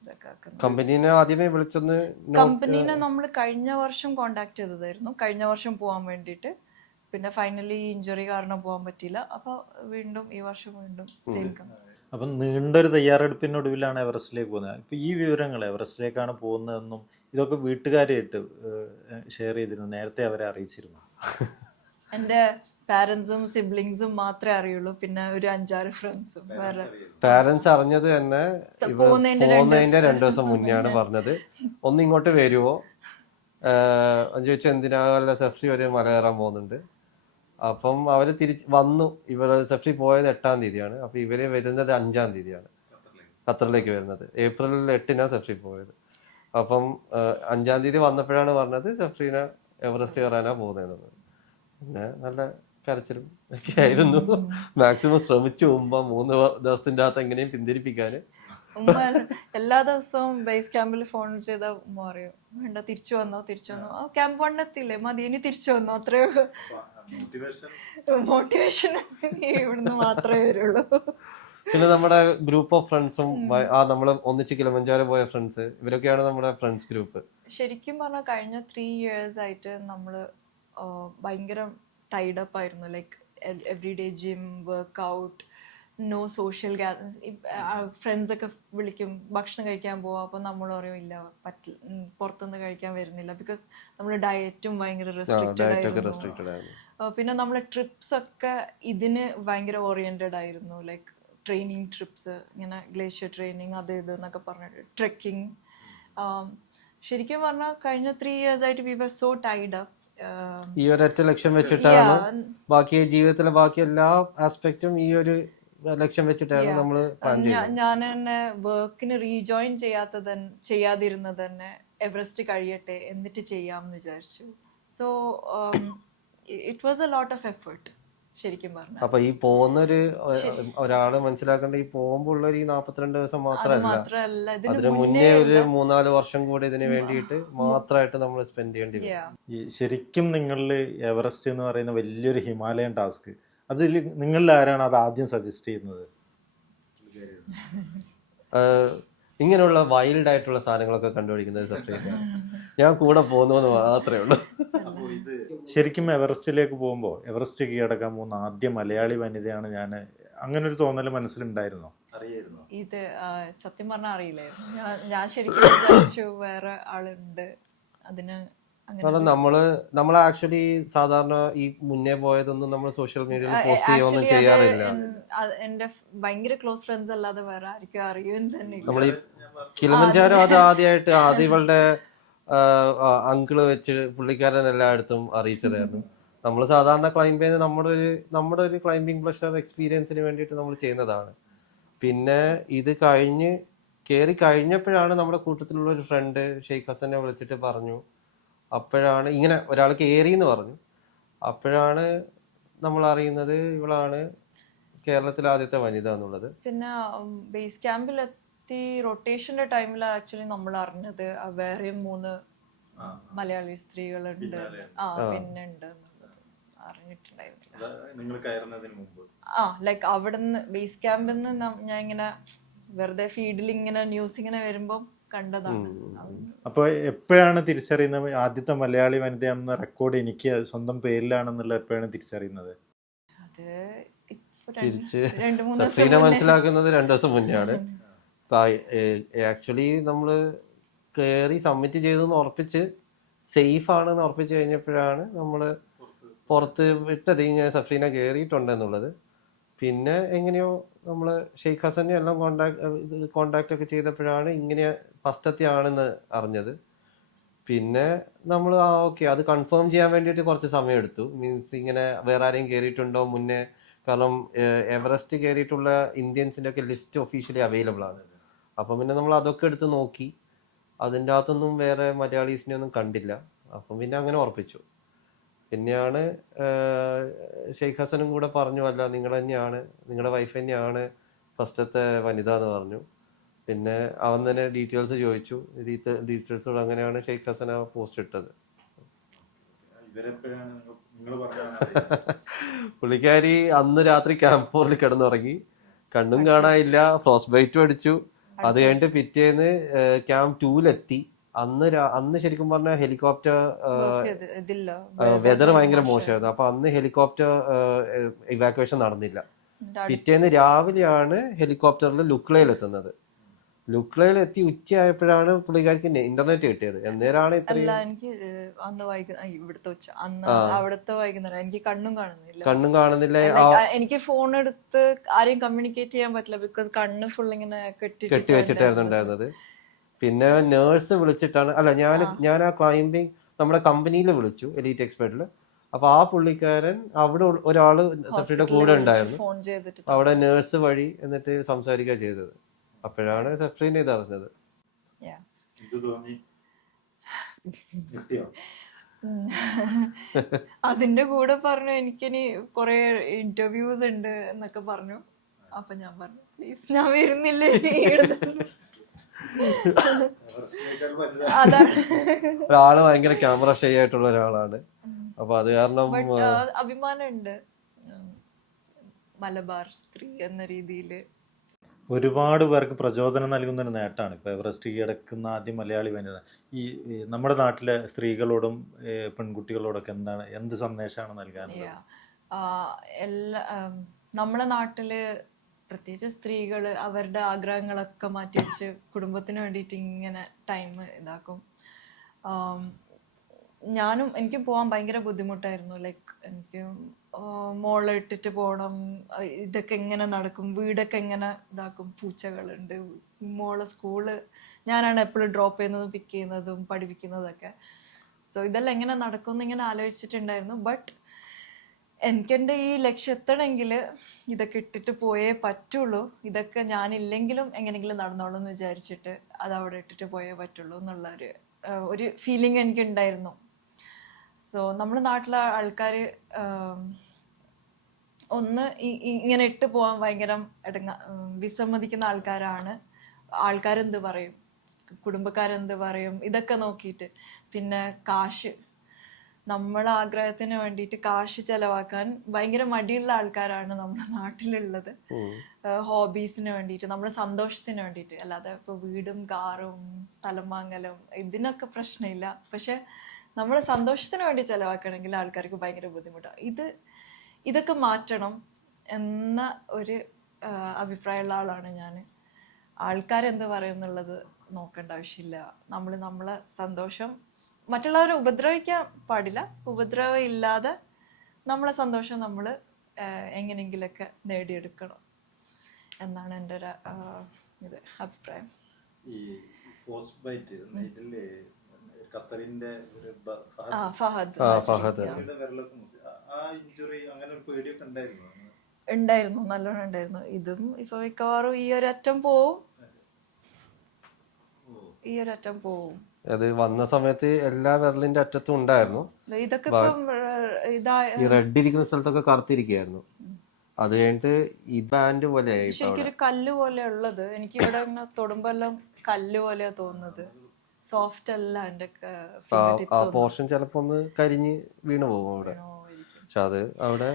ഇതൊക്കെ ആക്കുന്നത്. കമ്പനീനെ ആദ്യമേ വിളിച്ചൊന്ന് കമ്പനീനെ നമ്മൾ കഴിഞ്ഞ വർഷം കോണ്ടാക്ട് ചെയ്തതായിരുന്നു, കഴിഞ്ഞ വർഷം പോകാൻ വേണ്ടിയിട്ട്. പിന്നെ ഫൈനലി ഇഞ്ചുറി കാരണം പോകാൻ പറ്റിയില്ല. അപ്പൊ വീണ്ടും ഈ വർഷം വീണ്ടും സെയിം കമ്പനി. അപ്പം നീണ്ടൊരു തയ്യാറെടുപ്പിനൊടുവിലാണ് എവറസ്റ്റിലേക്ക് പോകുന്നത്. ഇപ്പം ഈ വിവരങ്ങൾ എവറസ്റ്റിലേക്കാണ് പോകുന്നതെന്നും ഇതൊക്കെ വീട്ടുകാരായിട്ട് ഷെയർ ചെയ്തിരുന്നു, നേരത്തെ അവരെ അറിയിച്ചിരുന്നു? എൻ്റെ പാരൻസും സിബ്ലിങ്സും മാത്രമേ അറിയുള്ളൂ, പിന്നെ ഒരു 5-6 ഫ്രണ്ട്സും. വേറെ പാരന്റ്സ് അറിഞ്ഞത് തന്നെ പോകുന്നതിന്റെ 2 ദിവസം മുന്നെയാണ് പറഞ്ഞത്. ഒന്ന് ഇങ്ങോട്ട് വരുമോ ചോദിച്ചാൽ, എന്തിനാ, സെഫ്രി ഒരു മല കയറാൻ പോകുന്നുണ്ട്. അപ്പം അവര് വന്നു. ഇവര് സെഫ്രി പോയത് 8-ാം തീയതിയാണ്. അപ്പൊ ഇവര് വരുന്നത് 5-ാം തീയതിയാണ് ഖത്തറിലേക്ക് വരുന്നത്. ഏപ്രിൽ 8-നാ സെഫ്രി പോയത്. അപ്പം 5-ാം തീയതി വന്നപ്പോഴാണ് പറഞ്ഞത് സെഫ്രീനെ എവറസ്റ്റ് കയറാനാ പോകുന്നത്. പിന്നെ നല്ല കരച്ചിലും ഒക്കെ ആയിരുന്നു. മാക്സിമം ശ്രമിച്ചു ഉമ്മ 3 ദിവസത്തിന്റെ അകത്ത് എങ്ങനെയും പിന്തിരിപ്പിക്കാന്. ഉമ്മ എല്ലാ ദിവസവും ബേസ് ക്യാമ്പിൽ ഫോൺ ചെയ്ത ഉമ്മ പറയും, വേണ്ട തിരിച്ചു വന്നോ. ആ ക്യാമ്പ് 1 എത്തിയില്ലേ, മതി, ഇനി തിരിച്ചു വന്നോ, അത്രേ മോട്ടിവേഷൻ ഇവിടുന്ന് മാത്രമേ വരുള്ളൂ. പിന്നെ നമ്മുടെ ഗ്രൂപ്പ് ഓഫ് ഫ്രണ്ട്സും നമ്മള് ഒന്നിച്ച് കിളിമഞ്ചാരോ പോയ ഫ്രണ്ട്സ്, ഇവരൊക്കെയാണ് നമ്മുടെ ഫ്രണ്ട്സ് ഗ്രൂപ്പ്. ശരിക്കും പറഞ്ഞാൽ കഴിഞ്ഞ 3 years ആയിട്ട് നമ്മള് ഭയങ്കര ടൈഡ് അപ്പ് ആയിരുന്നു. Like every day gym, workout, no social gatherings. Friends ഒക്കെ വിളിക്കും, ഭക്ഷണം കഴിക്കാൻ പോവാം. അപ്പം നമ്മൾ പറയും ഇല്ല പറ്റില്ല, പുറത്തുനിന്ന് കഴിക്കാൻ വരുന്നില്ല. ബിക്കോസ് നമ്മുടെ ഡയറ്റും ഭയങ്കര റെസ്ട്രിക്റ്റഡ് ആയിരുന്നു. പിന്നെ നമ്മളെ ട്രിപ്സ് ഒക്കെ ഇതിന് ഭയങ്കര ഓറിയന്റഡ് ആയിരുന്നു. ലൈക്ക് ട്രെയിനിങ് ട്രിപ്സ്, ഇങ്ങനെ ഗ്ലേഷ്യർ ട്രെയിനിങ്, അത് ഇത് എന്നൊക്കെ പറഞ്ഞിട്ട് ട്രെക്കിങ്. ശരിക്കും പറഞ്ഞാൽ കഴിഞ്ഞ 3 years ആയിട്ട് we were so tied up. ഈ ഒരൊറ്റ ലക്ഷ്യം വെച്ചിട്ടാണ് ബാക്കി ജീവിതത്തിലെ ബാക്കി എല്ലാ ആസ്പെക്റ്റും ഈ ഒരു ലക്ഷ്യം വെച്ചിട്ടാണ് നമ്മള് പ്ലാൻ ചെയ്യുന്നത്. ഞാൻ തന്നെ വർക്കിന് റീജോയിൻ ചെയ്യാതിരുന്നത് തന്നെ എവറസ്റ്റ് കഴിയട്ടെ എന്നിട്ട് ചെയ്യാമെന്ന് വിചാരിച്ചു. So it was a lot of effort ശരിക്കും പറഞ്ഞു. അപ്പൊ ഈ പോകുന്ന ഒരാള് മനസ്സിലാക്കേണ്ട, ഈ പോകുമ്പോ ഉള്ള ഈ 42 ദിവസം മാത്രമല്ല, അതിന് മുന്നേ ഒരു 3-4 വർഷം കൂടി ഇതിന് വേണ്ടിയിട്ട് മാത്രമായിട്ട് നമ്മൾ സ്പെൻഡ് ചെയ്യേണ്ടി വരും. ഈ ശരിക്കും നിങ്ങളിൽ എവറസ്റ്റ് എന്ന് പറയുന്ന വലിയൊരു ഹിമാലയൻ ടാസ്ക്, അതിൽ നിങ്ങളിൽ ആരാണ് അത് ആദ്യം സജസ്റ്റ് ചെയ്യുന്നത്? ഇങ്ങനെയുള്ള വൈൽഡ് ആയിട്ടുള്ള സാധനങ്ങളൊക്കെ കണ്ടുപിടിക്കുന്നത് സെപ്പറേറ്റ് ഞാൻ കൂടെ പോകുന്നു മാത്രമേ ഉള്ളൂ. ശരിക്കും എവറസ്റ്റിലേക്ക് പോകുമ്പോൾ എവറസ്റ്റ് കീഴടക്കാൻ പോകുന്ന ആദ്യ മലയാളി വനിതയാണ് ഞാൻ, അങ്ങനെ ഒരു തോന്നൽ മനസ്സിലുണ്ടായിരുന്നോ? അറിയായിരുന്നോ? ഇത് സത്യം പറഞ്ഞാൽ അറിയില്ലായിരുന്നു. ഞാൻ ശരിക്കും വിചാരിച്ചു വേറെ ആളുണ്ട് അതിന്. കാരണം നമ്മൾ ആക്ച്വലി സാധാരണ ഈ മുന്നേ പോയതൊന്നും നമ്മൾ സോഷ്യൽ മീഡിയയിൽ പോസ്റ്റ് ചെയ്യുകയൊന്നും ചെയ്യാറില്ല. എന്റെ ഭയങ്കര ക്ലോസ് ഫ്രണ്ട്സ് അല്ലാതെ വേറെ ആർക്കും അറിയുമെന്ന് തന്നെ. നമ്മൾ ഈ കിളിമഞ്ചാരോ അത് ആദ്യമായിട്ട് ഇവളുടെ അങ്കിള് വെച്ച് പുള്ളിക്കാരൻ എല്ലായിടത്തും അറിയിച്ചതായിരുന്നു. നമ്മൾ സാധാരണ ക്ലൈംബ് ചെയ്യുന്ന നമ്മുടെ ഒരു ക്ലൈംബിംഗ് പ്ലഷർ എക്സ്പീരിയൻസിന് വേണ്ടിയിട്ട് നമ്മൾ ചെയ്യുന്നതാണ്. പിന്നെ ഇത് കയറി കഴിഞ്ഞപ്പോഴാണ് നമ്മുടെ കൂട്ടത്തിലുള്ള ഒരു ഫ്രണ്ട് ഷെയ്ഖ് ഹസനെ വിളിച്ചിട്ട് പറഞ്ഞു. അപ്പോഴാണ് ഇങ്ങനെ ഒരാൾ കയറി എന്ന് പറഞ്ഞു. അപ്പോഴാണ് നമ്മൾ അറിയുന്നത് ഇവളാണ് കേരളത്തിലെ ആദ്യത്തെ വനിത എന്നുള്ളത്. പിന്നെ ബേസ് ക്യാമ്പിലെത്തി റൊട്ടേഷന്റെ ടൈമിൽ ആക്ച്വലി നമ്മൾ അറിഞ്ഞത് വേറെയും 3 മലയാളി സ്ത്രീകളുണ്ട്. പിന്നെ ഉണ്ട് അറിഞ്ഞിട്ടുണ്ടായിരുന്നില്ല. ലൈക്ക് അവിടുന്ന് ബേസ് ക്യാമ്പിൽ നിന്ന് ഞാൻ ഇങ്ങനെ വെറുതെ ഫീഡിൽ ഇങ്ങനെ ന്യൂസ് ഇങ്ങനെ വരുമ്പോ കണ്ടതാണ്. അപ്പോൾ എപ്പോഴാണ് തിരിച്ചറിയുന്നത് ആദ്യത്തെ മലയാളി വനിതയാണെന്ന റെക്കോർഡ് എനിക്ക് സ്വന്തം പേരിലാണെന്നുള്ള എപ്പോഴാണ് തിരിച്ചറിയുന്നത്? അത് തിരിച്ച് സഫീനെ മനസ്സിലാക്കുന്നത് 2 ദിവസം മുന്നെയാണ്. ആക്ച്വലി നമ്മള് കയറി സബ്മിറ്റ് ചെയ്തെന്ന് ഉറപ്പിച്ച് സേഫ് ആണെന്ന് ഉറപ്പിച്ച് കഴിഞ്ഞപ്പോഴാണ് നമ്മള് പുറത്ത് വിട്ടത് ഇങ്ങനെ സഫീന കയറിയിട്ടുണ്ട് എന്നുള്ളത്. പിന്നെ എങ്ങനെയോ നമ്മള് ഷെയ്ഖ് ഹസനെ എല്ലാം കോണ്ടാക്ട് ഒക്കെ ചെയ്തപ്പോഴാണ് ഇങ്ങനെ ഫസ്റ്റത്തെയാണെന്ന് അറിഞ്ഞത്. പിന്നെ നമ്മൾ ഓക്കെ അത് കൺഫേം ചെയ്യാൻ വേണ്ടിയിട്ട് കുറച്ച് സമയം എടുത്തു. മീൻസ് ഇങ്ങനെ വേറെ ആരെയും കയറിയിട്ടുണ്ടോ മുന്നേ, കാരണം എവറസ്റ്റ് കയറിയിട്ടുള്ള ഇന്ത്യൻസിന്റെ ഒക്കെ ലിസ്റ്റ് ഒഫീഷ്യലി അവൈലബിൾ ആണ്. അപ്പം പിന്നെ നമ്മൾ അതൊക്കെ എടുത്ത് നോക്കി, അതിൻ്റെ അകത്തൊന്നും വേറെ മലയാളീസിനെ ഒന്നും കണ്ടില്ല. അപ്പം പിന്നെ അങ്ങനെ ഉറപ്പിച്ചു. പിന്നെയാണ് ഷെയ്ഖ് ഹസനും കൂടെ പറഞ്ഞു, അല്ല നിങ്ങൾ തന്നെയാണ്, നിങ്ങളുടെ വൈഫ് തന്നെയാണ് ഫസ്റ്റത്തെ വനിത എന്ന് പറഞ്ഞു. പിന്നെ അവൻ തന്നെ ഡീറ്റെയിൽസ് ചോദിച്ചു. ഡീറ്റെയിൽസ് അങ്ങനെയാണ് ഷെയ്ഖ് ഹസൻ ആ പോസ്റ്റ് ഇട്ടത്. പുള്ളിക്കാരി അന്ന് രാത്രി ക്യാമ്പ് 4 കിടന്നുറങ്ങി, കണ്ണും കാണാനില്ല, ഫ്രോസ്റ്റ് ബൈറ്റും അടിച്ചു. അത് കഴിഞ്ഞിട്ട് പിറ്റേന്ന് ക്യാമ്പ് 2-ലെത്തി. അന്ന് ശരിക്കും പറഞ്ഞ ഹെലികോപ്റ്റർ വെതർ ഭയങ്കര മോശമായിരുന്നു. അപ്പൊ അന്ന് ഹെലികോപ്റ്റർ ഇവാക്യുവേഷൻ നടന്നില്ല. പിറ്റേന്ന് രാവിലെയാണ് ഹെലികോപ്റ്ററിൽ ലുക്ലയിൽ എത്തുന്നത്. ലുക്ലയിലെത്തി ഉച്ചയായപ്പോഴാണ് പുള്ളിക്കാർക്ക് ഇന്റർനെറ്റ് കിട്ടിയത്. എന്നേരാണ് അല്ല, എനിക്ക് അന്ന് ഇവിടുത്തെ ഉച്ച, അന്ന് അവിടുത്തെ വൈകുന്നേരം എനിക്ക് കണ്ണും കാണുന്നില്ല. എനിക്ക് ഫോൺ എടുത്ത് ആരെയും കമ്മ്യൂണിക്കേറ്റ് ചെയ്യാൻ പറ്റില്ല, ബിക്കോസ് കണ്ണ് ഫുൾ ഇങ്ങനെ കെട്ടി വെച്ചിട്ടായിരുന്നു ഉണ്ടായിരുന്നത്. പിന്നെ നേഴ്സ് വിളിച്ചിട്ടാണ്, അല്ല ഞാൻ ആ ക്ലൈംബിംഗ് നമ്മുടെ കമ്പനിയിൽ വിളിച്ചു, എലീറ്റ് എക്സ്പെർട്ടിൽ. അപ്പൊ ആ പുള്ളിക്കാരൻ അവിടെ ഒരാള് സഫ്രീയുടെ കൂടെ ഉണ്ടായിരുന്നു. ഫോൺ ചെയ്തിട്ട് അവിടെ നേഴ്സ് വഴി എന്നിട്ട് സംസാരിക്കുക ചെയ്തത്. അപ്പോഴാണ് സഫ്രീനെ ഇത് അറിഞ്ഞത്. അതിന്റെ കൂടെ പറഞ്ഞു എനിക്കിനി കൊറേ ഇന്റർവ്യൂസ് ഉണ്ട് എന്നൊക്കെ പറഞ്ഞു. അപ്പൊ ഞാൻ പറഞ്ഞു പ്ലീസ് ഞാൻ വരുന്നില്ലേ. അതാണ് ഒരാള് ഭയങ്കര ക്യാമറ ഷൈ ആയിട്ടുള്ള ഒരാളാണ്. അപ്പൊ അത് കാരണം അഭിമാനമുണ്ട് മലബാർ സ്ത്രീ എന്ന രീതിയില്. ഒരുപാട് പേർക്ക് പ്രചോദനം നൽകുന്ന ഒരു നേട്ടമാണ് ഇപ്പോൾ എവറസ്റ്റ് കീഴടക്കുന്ന ആദ്യ മലയാളി വനിത. ഈ നമ്മുടെ നാട്ടിലെ സ്ത്രീകളോടും പെൺകുട്ടികളോടൊക്കെ എന്ത് സന്ദേശമാണ് നൽകാനുള്ളത്? നമ്മളെ നാട്ടില് പ്രത്യേകിച്ച് സ്ത്രീകൾ അവരുടെ ആഗ്രഹങ്ങളൊക്കെ മാറ്റി വെച്ച് കുടുംബത്തിന് വേണ്ടിയിട്ട് ഇങ്ങനെ ടൈം ഇതാക്കും. എനിക്ക് പോകാൻ ഭയങ്കര ബുദ്ധിമുട്ടായിരുന്നു. ലൈക്ക് എനിക്ക് മോളെ ഇട്ടിട്ട് പോകണം, ഇതൊക്കെ എങ്ങനെ നടക്കും, വീടൊക്കെ എങ്ങനെ ഇതാക്കും, പൂച്ചകളുണ്ട്, മോളെ സ്കൂള് ഞാനാണ് എപ്പോഴും ഡ്രോപ്പ് ചെയ്യുന്നതും പിക്ക് ചെയ്യുന്നതും പഠിപ്പിക്കുന്നതൊക്കെ. സോ ഇതെല്ലാം എങ്ങനെ നടക്കും എന്ന് ഇങ്ങനെ ആലോചിച്ചിട്ടുണ്ടായിരുന്നു. ബട്ട് എനിക്കെൻ്റെ ഈ ലക്ഷ്യം എത്തണമെങ്കിൽ ഇതൊക്കെ ഇട്ടിട്ട് പോയേ പറ്റുള്ളൂ. ഇതൊക്കെ ഞാനില്ലെങ്കിലും എങ്ങനെയെങ്കിലും നടന്നോളൂ എന്ന് വിചാരിച്ചിട്ട് അത് അവിടെ ഇട്ടിട്ട് പോയേ പറ്റുള്ളൂ എന്നുള്ള ഒരു ഫീലിംഗ് എനിക്കുണ്ടായിരുന്നു. സോ നമ്മുടെ നാട്ടിലെ ആൾക്കാർ ഒന്ന് ഇങ്ങനെ ഇട്ട് പോകാൻ ഭയങ്കര വിസമ്മതിക്കുന്ന ആൾക്കാരാണ്. ആൾക്കാരെന്ത് പറയും, കുടുംബക്കാരെന്ത് പറയും, ഇതൊക്കെ നോക്കിയിട്ട്. പിന്നെ കാശ്, നമ്മളെ ആഗ്രഹത്തിന് വേണ്ടിയിട്ട് കാശ് ചെലവാക്കാൻ ഭയങ്കര മടിയുള്ള ആൾക്കാരാണ് നമ്മുടെ നാട്ടിലുള്ളത്. ഹോബീസിന് വേണ്ടിയിട്ട്, നമ്മുടെ സന്തോഷത്തിന് വേണ്ടിയിട്ട്. അല്ലാതെ ഇപ്പോൾ വീടും കാറും സ്ഥലം വാങ്ങലും ഇതിനൊക്കെ പ്രശ്നമില്ല. പക്ഷെ നമ്മൾ സന്തോഷത്തിന് വേണ്ടി ചെലവാക്കണമെങ്കിൽ ആൾക്കാർക്ക് ഭയങ്കര ബുദ്ധിമുട്ടാണ്. ഇതൊക്കെ മാറ്റണം എന്ന ഒരു അഭിപ്രായമുള്ള ആളാണ് ഞാൻ. ആൾക്കാരെന്ത് പറയും എന്നുള്ളത് നോക്കേണ്ട ആവശ്യമില്ല. നമ്മളെ സന്തോഷം മറ്റുള്ളവരെ ഉപദ്രവിക്കാൻ പാടില്ല. ഉപദ്രവം ഇല്ലാതെ നമ്മളെ സന്തോഷം നമ്മൾ എങ്ങനെയെങ്കിലൊക്കെ നേടിയെടുക്കണം എന്നാണ് എൻ്റെ ഒരു അഭിപ്രായം. ഈ പോസ്റ്റ് ബൈറ്റ് ഇതില് ഖത്തറിന്റെ ഒരു ഫഹദ് ഉണ്ടായിരുന്നു, നല്ലോണം ഉണ്ടായിരുന്നു. ഇതും ഇപ്പൊ മിക്കവാറും ഈ ഒരറ്റം പോവും. അത് വന്ന സമയത്ത് എല്ലാ വിരലിന്റെ അറ്റത്തും ഉണ്ടായിരുന്നു. ഇതൊക്കെ ഈ റെഡ് ഇരിക്കുന്ന സ്ഥലത്തൊക്കെ കറുത്തിരിക്കുകയായിരുന്നു. അത് കഴിഞ്ഞിട്ട് ഈ ബാൻഡ് പോലെ ശരിക്കൊരു കല്ല് പോലെ ഉള്ളത്. എനിക്ക് ഇവിടെ തൊടുമ്പോ എല്ലാം കല്ല് പോലെയാ തോന്നുന്നത്. സോഫ്റ്റ് അല്ല. എന്റെ ആ പോർഷൻ ചിലപ്പോ ഒന്ന് കരിഞ്ഞ് വീണു പോകും അവിടെ. പക്ഷെ അത് അവിടെ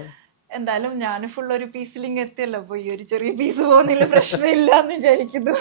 എന്തായാലും ഞാൻ ഫുൾ ഒരു പീസിലിങ് എത്തിയല്ലോ. അപ്പൊ ഈ ഒരു ചെറിയ പീസ് പോകുന്നതിൽ പ്രശ്നമില്ല എന്ന് വിചാരിക്കുന്നു.